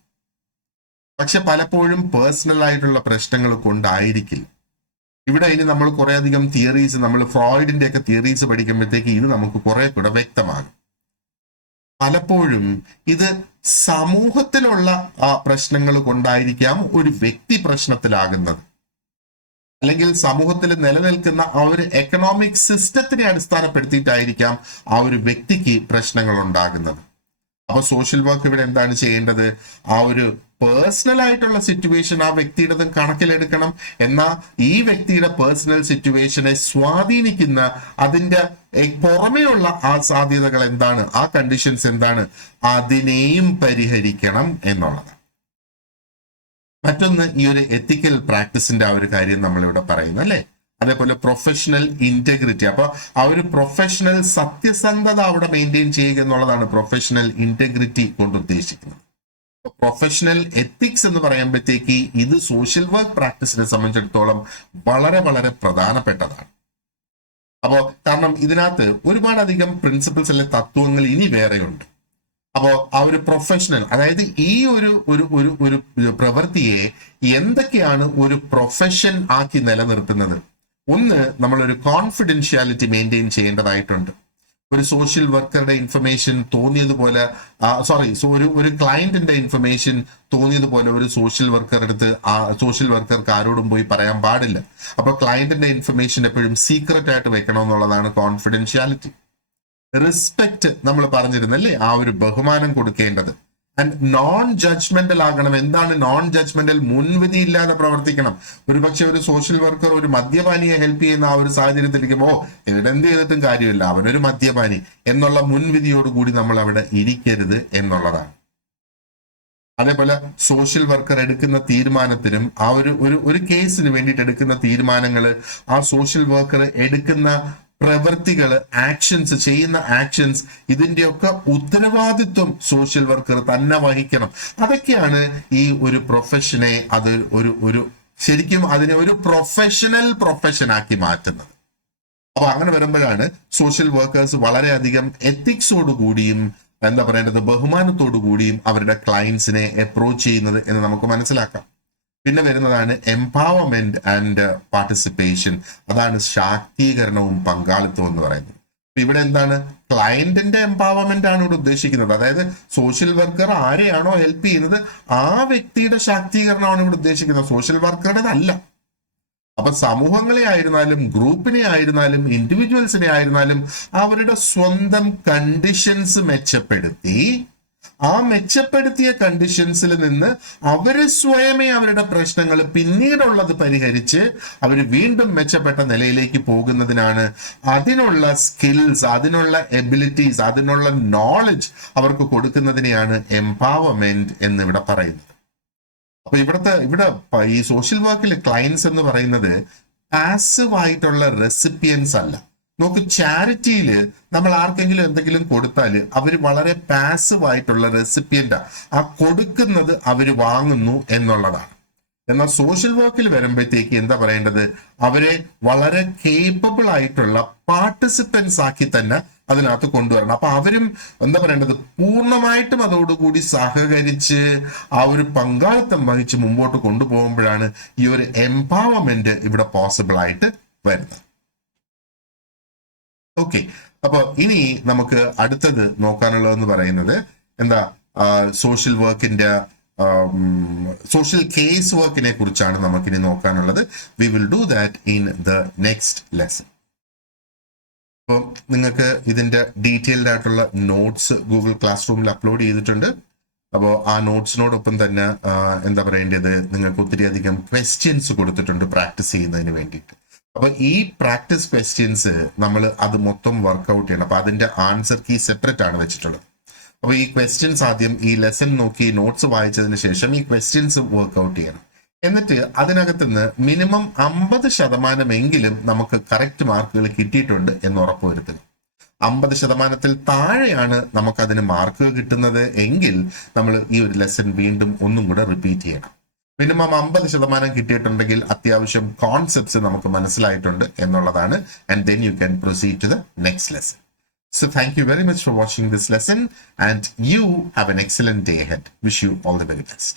പക്ഷെ പലപ്പോഴും പേഴ്സണൽ ആയിട്ടുള്ള പ്രശ്നങ്ങൾ കൊണ്ടായിരിക്കില്ല. ഇവിടെ ഇനി നമ്മൾ കുറെ അധികം തിയറീസ്, നമ്മൾ ഫ്രോയിഡിന്റെ ഒക്കെ തിയറീസ് പഠിക്കുമ്പോഴത്തേക്ക് ഇത് നമുക്ക് കുറെ കൂടെ വ്യക്തമാകും. പലപ്പോഴും ഇത് സമൂഹത്തിലുള്ള പ്രശ്നങ്ങൾ കൊണ്ടായിരിക്കാം ഒരു വ്യക്തി പ്രശ്നത്തിലാകുന്നത്, അല്ലെങ്കിൽ സമൂഹത്തിൽ നിലനിൽക്കുന്ന ആ ഒരു എക്കണോമിക് സിസ്റ്റത്തിനെ അടിസ്ഥാനപ്പെടുത്തിയിട്ടായിരിക്കാം ആ ഒരു വ്യക്തിക്ക് പ്രശ്നങ്ങൾ ഉണ്ടാകുന്നത്. അപ്പൊ സോഷ്യൽ വർക്ക് ഇവിടെ എന്താണ് ചെയ്യേണ്ടത്, ആ ഒരു പേഴ്സണൽ ആയിട്ടുള്ള സിറ്റുവേഷൻ ആ വ്യക്തിയുടേതും കണക്കിലെടുക്കണം. എന്നാൽ ഈ വ്യക്തിയുടെ പേഴ്സണൽ സിറ്റുവേഷനെ സ്വാധീനിക്കുന്ന അതിന്റെ പുറമെയുള്ള ആ സാധ്യതകൾ എന്താണ്, ആ കണ്ടീഷൻസ് എന്താണ്, അതിനെയും പരിഹരിക്കണം എന്നുള്ളത്. മറ്റൊന്ന് ഈ ഒരു എത്തിക്കൽ പ്രാക്ടീസിന്റെ ആ ഒരു കാര്യം നമ്മളിവിടെ പറയുന്നു അല്ലെ. അതേപോലെ പ്രൊഫഷണൽ ഇന്റഗ്രിറ്റി. അപ്പൊ ആ ഒരു പ്രൊഫഷണൽ സത്യസന്ധത അവിടെ മെയിൻറ്റെയിൻ ചെയ്യുക എന്നുള്ളതാണ് പ്രൊഫഷണൽ ഇന്റഗ്രിറ്റി കൊണ്ട് ഉദ്ദേശിക്കുന്നത്. പ്രൊഫഷണൽ എത്തിക്സ് എന്ന് പറയുമ്പോഴത്തേക്ക് ഇത് സോഷ്യൽ വർക്ക് പ്രാക്ടീസിനെ സംബന്ധിച്ചിടത്തോളം വളരെ വളരെ പ്രധാനപ്പെട്ടതാണ്. അപ്പോ കാരണം ഇതിനകത്ത് ഒരുപാടധികം പ്രിൻസിപ്പിൾസ് അല്ലെ തത്വങ്ങൾ ഇനി വേറെയുണ്ട്. അപ്പോ ആ ഒരു പ്രൊഫഷണൽ, അതായത് ഈ ഒരു പ്രവൃത്തിയെ എന്തൊക്കെയാണ് ഒരു പ്രൊഫഷൻ ആക്കി നിലനിർത്തുന്നത്. ഒന്ന്, നമ്മളൊരു കോൺഫിഡൻഷ്യാലിറ്റി മെയിൻറ്റെയിൻ ചെയ്യേണ്ടതായിട്ടുണ്ട്. ഒരു സോഷ്യൽ വർക്കറുടെ ഇൻഫർമേഷൻ തോന്നിയതുപോലെ ഒരു ക്ലയന്റിന്റെ ഇൻഫർമേഷൻ തോന്നിയതുപോലെ ഒരു സോഷ്യൽ വർക്കർക്ക് ആരോടും പോയി പറയാൻ പാടില്ല. അപ്പൊ ക്ലയന്റിന്റെ ഇൻഫർമേഷൻ എപ്പോഴും സീക്രട്ട് ആയിട്ട് വെക്കണം എന്നുള്ളതാണ് കോൺഫിഡൻഷ്യാലിറ്റി. റെസ്പെക്ട് നമ്മൾ പറഞ്ഞിരുന്നല്ലേ, ആ ഒരു ബഹുമാനം കൊടുക്കേണ്ടത്. ആൻഡ് നോൺ ജഡ്ജ്മെന്റൽ ആകണം. എന്താണ് നോൺ ജഡ്ജ്മെന്റൽ? മുൻവിധി ഇല്ലാതെ പ്രവർത്തിക്കണം. ഒരുപക്ഷെ ഒരു സോഷ്യൽ വർക്കർ ഒരു മദ്യപാനിയെ ഹെൽപ്പ് ചെയ്യുന്ന ആ ഒരു സാഹചര്യത്തിലിരിക്കുമ്പോൾ ഇവിടെ എന്ത് ചെയ്തിട്ടും കാര്യമില്ല, അവനൊരു മദ്യപാനി എന്നുള്ള മുൻവിധിയോടുകൂടി നമ്മൾ അവിടെ ഇരിക്കരുത് എന്നുള്ളതാണ്. അതേപോലെ സോഷ്യൽ വർക്കർ എടുക്കുന്ന തീരുമാനത്തിനും ആ ഒരു കേസിന് വേണ്ടിയിട്ട് എടുക്കുന്ന തീരുമാനങ്ങൾ, ആ സോഷ്യൽ വർക്കർ എടുക്കുന്ന പ്രവൃത്തികൾ, ആക്ഷൻസ്, ചെയ്യുന്ന ആക്ഷൻസ്, ഇതിന്റെയൊക്കെ ഉത്തരവാദിത്വം സോഷ്യൽ വർക്കർ തന്നെ വഹിക്കണം. അതൊക്കെയാണ് ഈ ഒരു പ്രൊഫഷനെ അത് ഒരു ശരിക്കും അതിനെ ഒരു പ്രൊഫഷനാക്കി മാറ്റുന്നത്. അപ്പൊ അങ്ങനെ വരുമ്പോഴാണ് സോഷ്യൽ വർക്കേഴ്സ് വളരെയധികം എത്തിക്സോടു കൂടിയും എന്താ പറയേണ്ടത്, ബഹുമാനത്തോടു കൂടിയും അവരുടെ ക്ലയൻസിനെ അപ്രോച്ച് ചെയ്യുന്നത് എന്ന് നമുക്ക് മനസ്സിലാക്കാം. പിന്നെ വരുന്നതാണ് എംപവർമെന്റ് ആൻഡ് പാർട്ടിസിപ്പേഷൻ. അതാണ് ശാക്തീകരണവും പങ്കാളിത്തവും എന്ന് പറയുന്നത്. ഇവിടെ എന്താണ്, ക്ലയന്റിന്റെ എംപവർമെന്റ് ആണ് ഇവിടെ ഉദ്ദേശിക്കുന്നത്. അതായത് സോഷ്യൽ വർക്കർ ആരെയാണോ ഹെൽപ്പ് ചെയ്യുന്നത് ആ വ്യക്തിയുടെ ശാക്തീകരണമാണ് ഇവിടെ ഉദ്ദേശിക്കുന്നത്, സോഷ്യൽ വർക്കറുടേതല്ല. അപ്പൊ സമൂഹങ്ങളെ ആയിരുന്നാലും ഗ്രൂപ്പിനെ ആയിരുന്നാലും ഇൻഡിവിജ്വൽസിനെ ആയിരുന്നാലും അവരുടെ സ്വന്തം കണ്ടീഷൻസ് മെച്ചപ്പെടുത്തി ആ മെച്ചപ്പെടുത്തിയ കണ്ടീഷൻസിൽ നിന്ന് അവര് സ്വയമേ അവരുടെ പ്രശ്നങ്ങൾ പിന്നീടുള്ളത് പരിഹരിച്ച് അവർ വീണ്ടും മെച്ചപ്പെട്ട നിലയിലേക്ക് പോകുന്നതിനാണ്, അതിനുള്ള സ്കിൽസ്, അതിനുള്ള എബിലിറ്റീസ്, അതിനുള്ള നോളജ് അവർക്ക് കൊടുക്കുന്നതിനെയാണ് എംപവർമെന്റ് എന്നിവിടെ പറയുന്നത്. അപ്പൊ ഇവിടെ ഈ സോഷ്യൽ വർക്കിൽ ക്ലയൻസ് എന്ന് പറയുന്നത് പാസീവ് ആയിട്ടുള്ള റെസിപ്പിയൻസ് അല്ല. നോക്ക്, ചാരിറ്റിയില് നമ്മൾ ആർക്കെങ്കിലും എന്തെങ്കിലും കൊടുത്താൽ അവർ വളരെ പാസീവ് ആയിട്ടുള്ള റെസിപ്പിയന്റാ, ആ കൊടുക്കുന്നത് അവര് വാങ്ങുന്നു എന്നുള്ളതാണ്. എന്നാൽ സോഷ്യൽ വർക്കിൽ വരുമ്പോഴത്തേക്ക് എന്താ പറയേണ്ടത്, അവരെ വളരെ കേപ്പബിൾ ആയിട്ടുള്ള പാർട്ടിസിപ്പൻസ് ആക്കി തന്നെ അതിനകത്ത് കൊണ്ടുവരണം. അപ്പൊ അവരും എന്താ പറയേണ്ടത്, പൂർണ്ണമായിട്ടും അതോടുകൂടി സഹകരിച്ച് ആ ഒരു പങ്കാളിത്തം വഹിച്ച് മുമ്പോട്ട് കൊണ്ടുപോകുമ്പോഴാണ് ഈ ഒരു എംപവർമെന്റ് ഇവിടെ പോസിബിൾ ആയിട്ട് വരുന്നത്. ഓക്കെ, അപ്പൊ ഇനി നമുക്ക് അടുത്തത് നോക്കാനുള്ളതെന്ന് പറയുന്നത് എന്താ, സോഷ്യൽ വർക്കിന്റെ സോഷ്യൽ കേസ് വർക്കിനെ കുറിച്ചാണ് നമുക്കിനി നോക്കാനുള്ളത്. We will do that in the next lesson. അപ്പോൾ നിങ്ങൾക്ക് ഇതിന്റെ ഡീറ്റെയിൽഡ് ആയിട്ടുള്ള നോട്ട്സ് ഗൂഗിൾ ക്ലാസ് റൂമിൽ അപ്ലോഡ് ചെയ്തിട്ടുണ്ട്. അപ്പോൾ ആ നോട്ട്സിനോടൊപ്പം തന്നെ എന്താ പറയേണ്ടത്, നിങ്ങൾക്ക് ഒത്തിരി അധികം ക്വസ്റ്റ്യൻസ് കൊടുത്തിട്ടുണ്ട് പ്രാക്ടീസ് ചെയ്യുന്നതിന് വേണ്ടിയിട്ട്. അപ്പൊ ഈ പ്രാക്ടീസ് ക്വസ്റ്റ്യൻസ് നമ്മൾ അത് മൊത്തം വർക്ക്ഔട്ട് ചെയ്യണം. അപ്പൊ അതിന്റെ ആൻസർ കീ സെപ്പറേറ്റ് ആണ് വെച്ചിട്ടുള്ളത്. അപ്പൊ ഈ ക്വസ്റ്റ്യൻസ് ആദ്യം ഈ ലെസൺ നോക്കി നോട്ട്സ് വായിച്ചതിന് ശേഷം ഈ ക്വസ്റ്റ്യൻസ് വർക്ക്ഔട്ട് ചെയ്യണം. എന്നിട്ട് അതിനകത്ത് നിന്ന് മിനിമം 50% നമുക്ക് കറക്റ്റ് മാർക്കുകൾ കിട്ടിയിട്ടുണ്ട് എന്ന് ഉറപ്പുവരുത്തുക. 50% താഴെയാണ് നമുക്കതിന് മാർക്കുകൾ കിട്ടുന്നത് എങ്കിൽ നമ്മൾ ഈ ഒരു ലെസൺ വീണ്ടും ഒന്നും കൂടെ റിപ്പീറ്റ് ചെയ്യണം. മിനിമം 50% കിട്ടിയിട്ടുണ്ടെങ്കിൽ അത്യാവശ്യം കോൺസെപ്റ്റ്സ് നമുക്ക് മനസ്സിലായിട്ടുണ്ട് എന്നുള്ളതാണ്. And then you can proceed to the next lesson. So thank you very much for watching this lesson and you have an excellent day ahead. Wish you all the very best.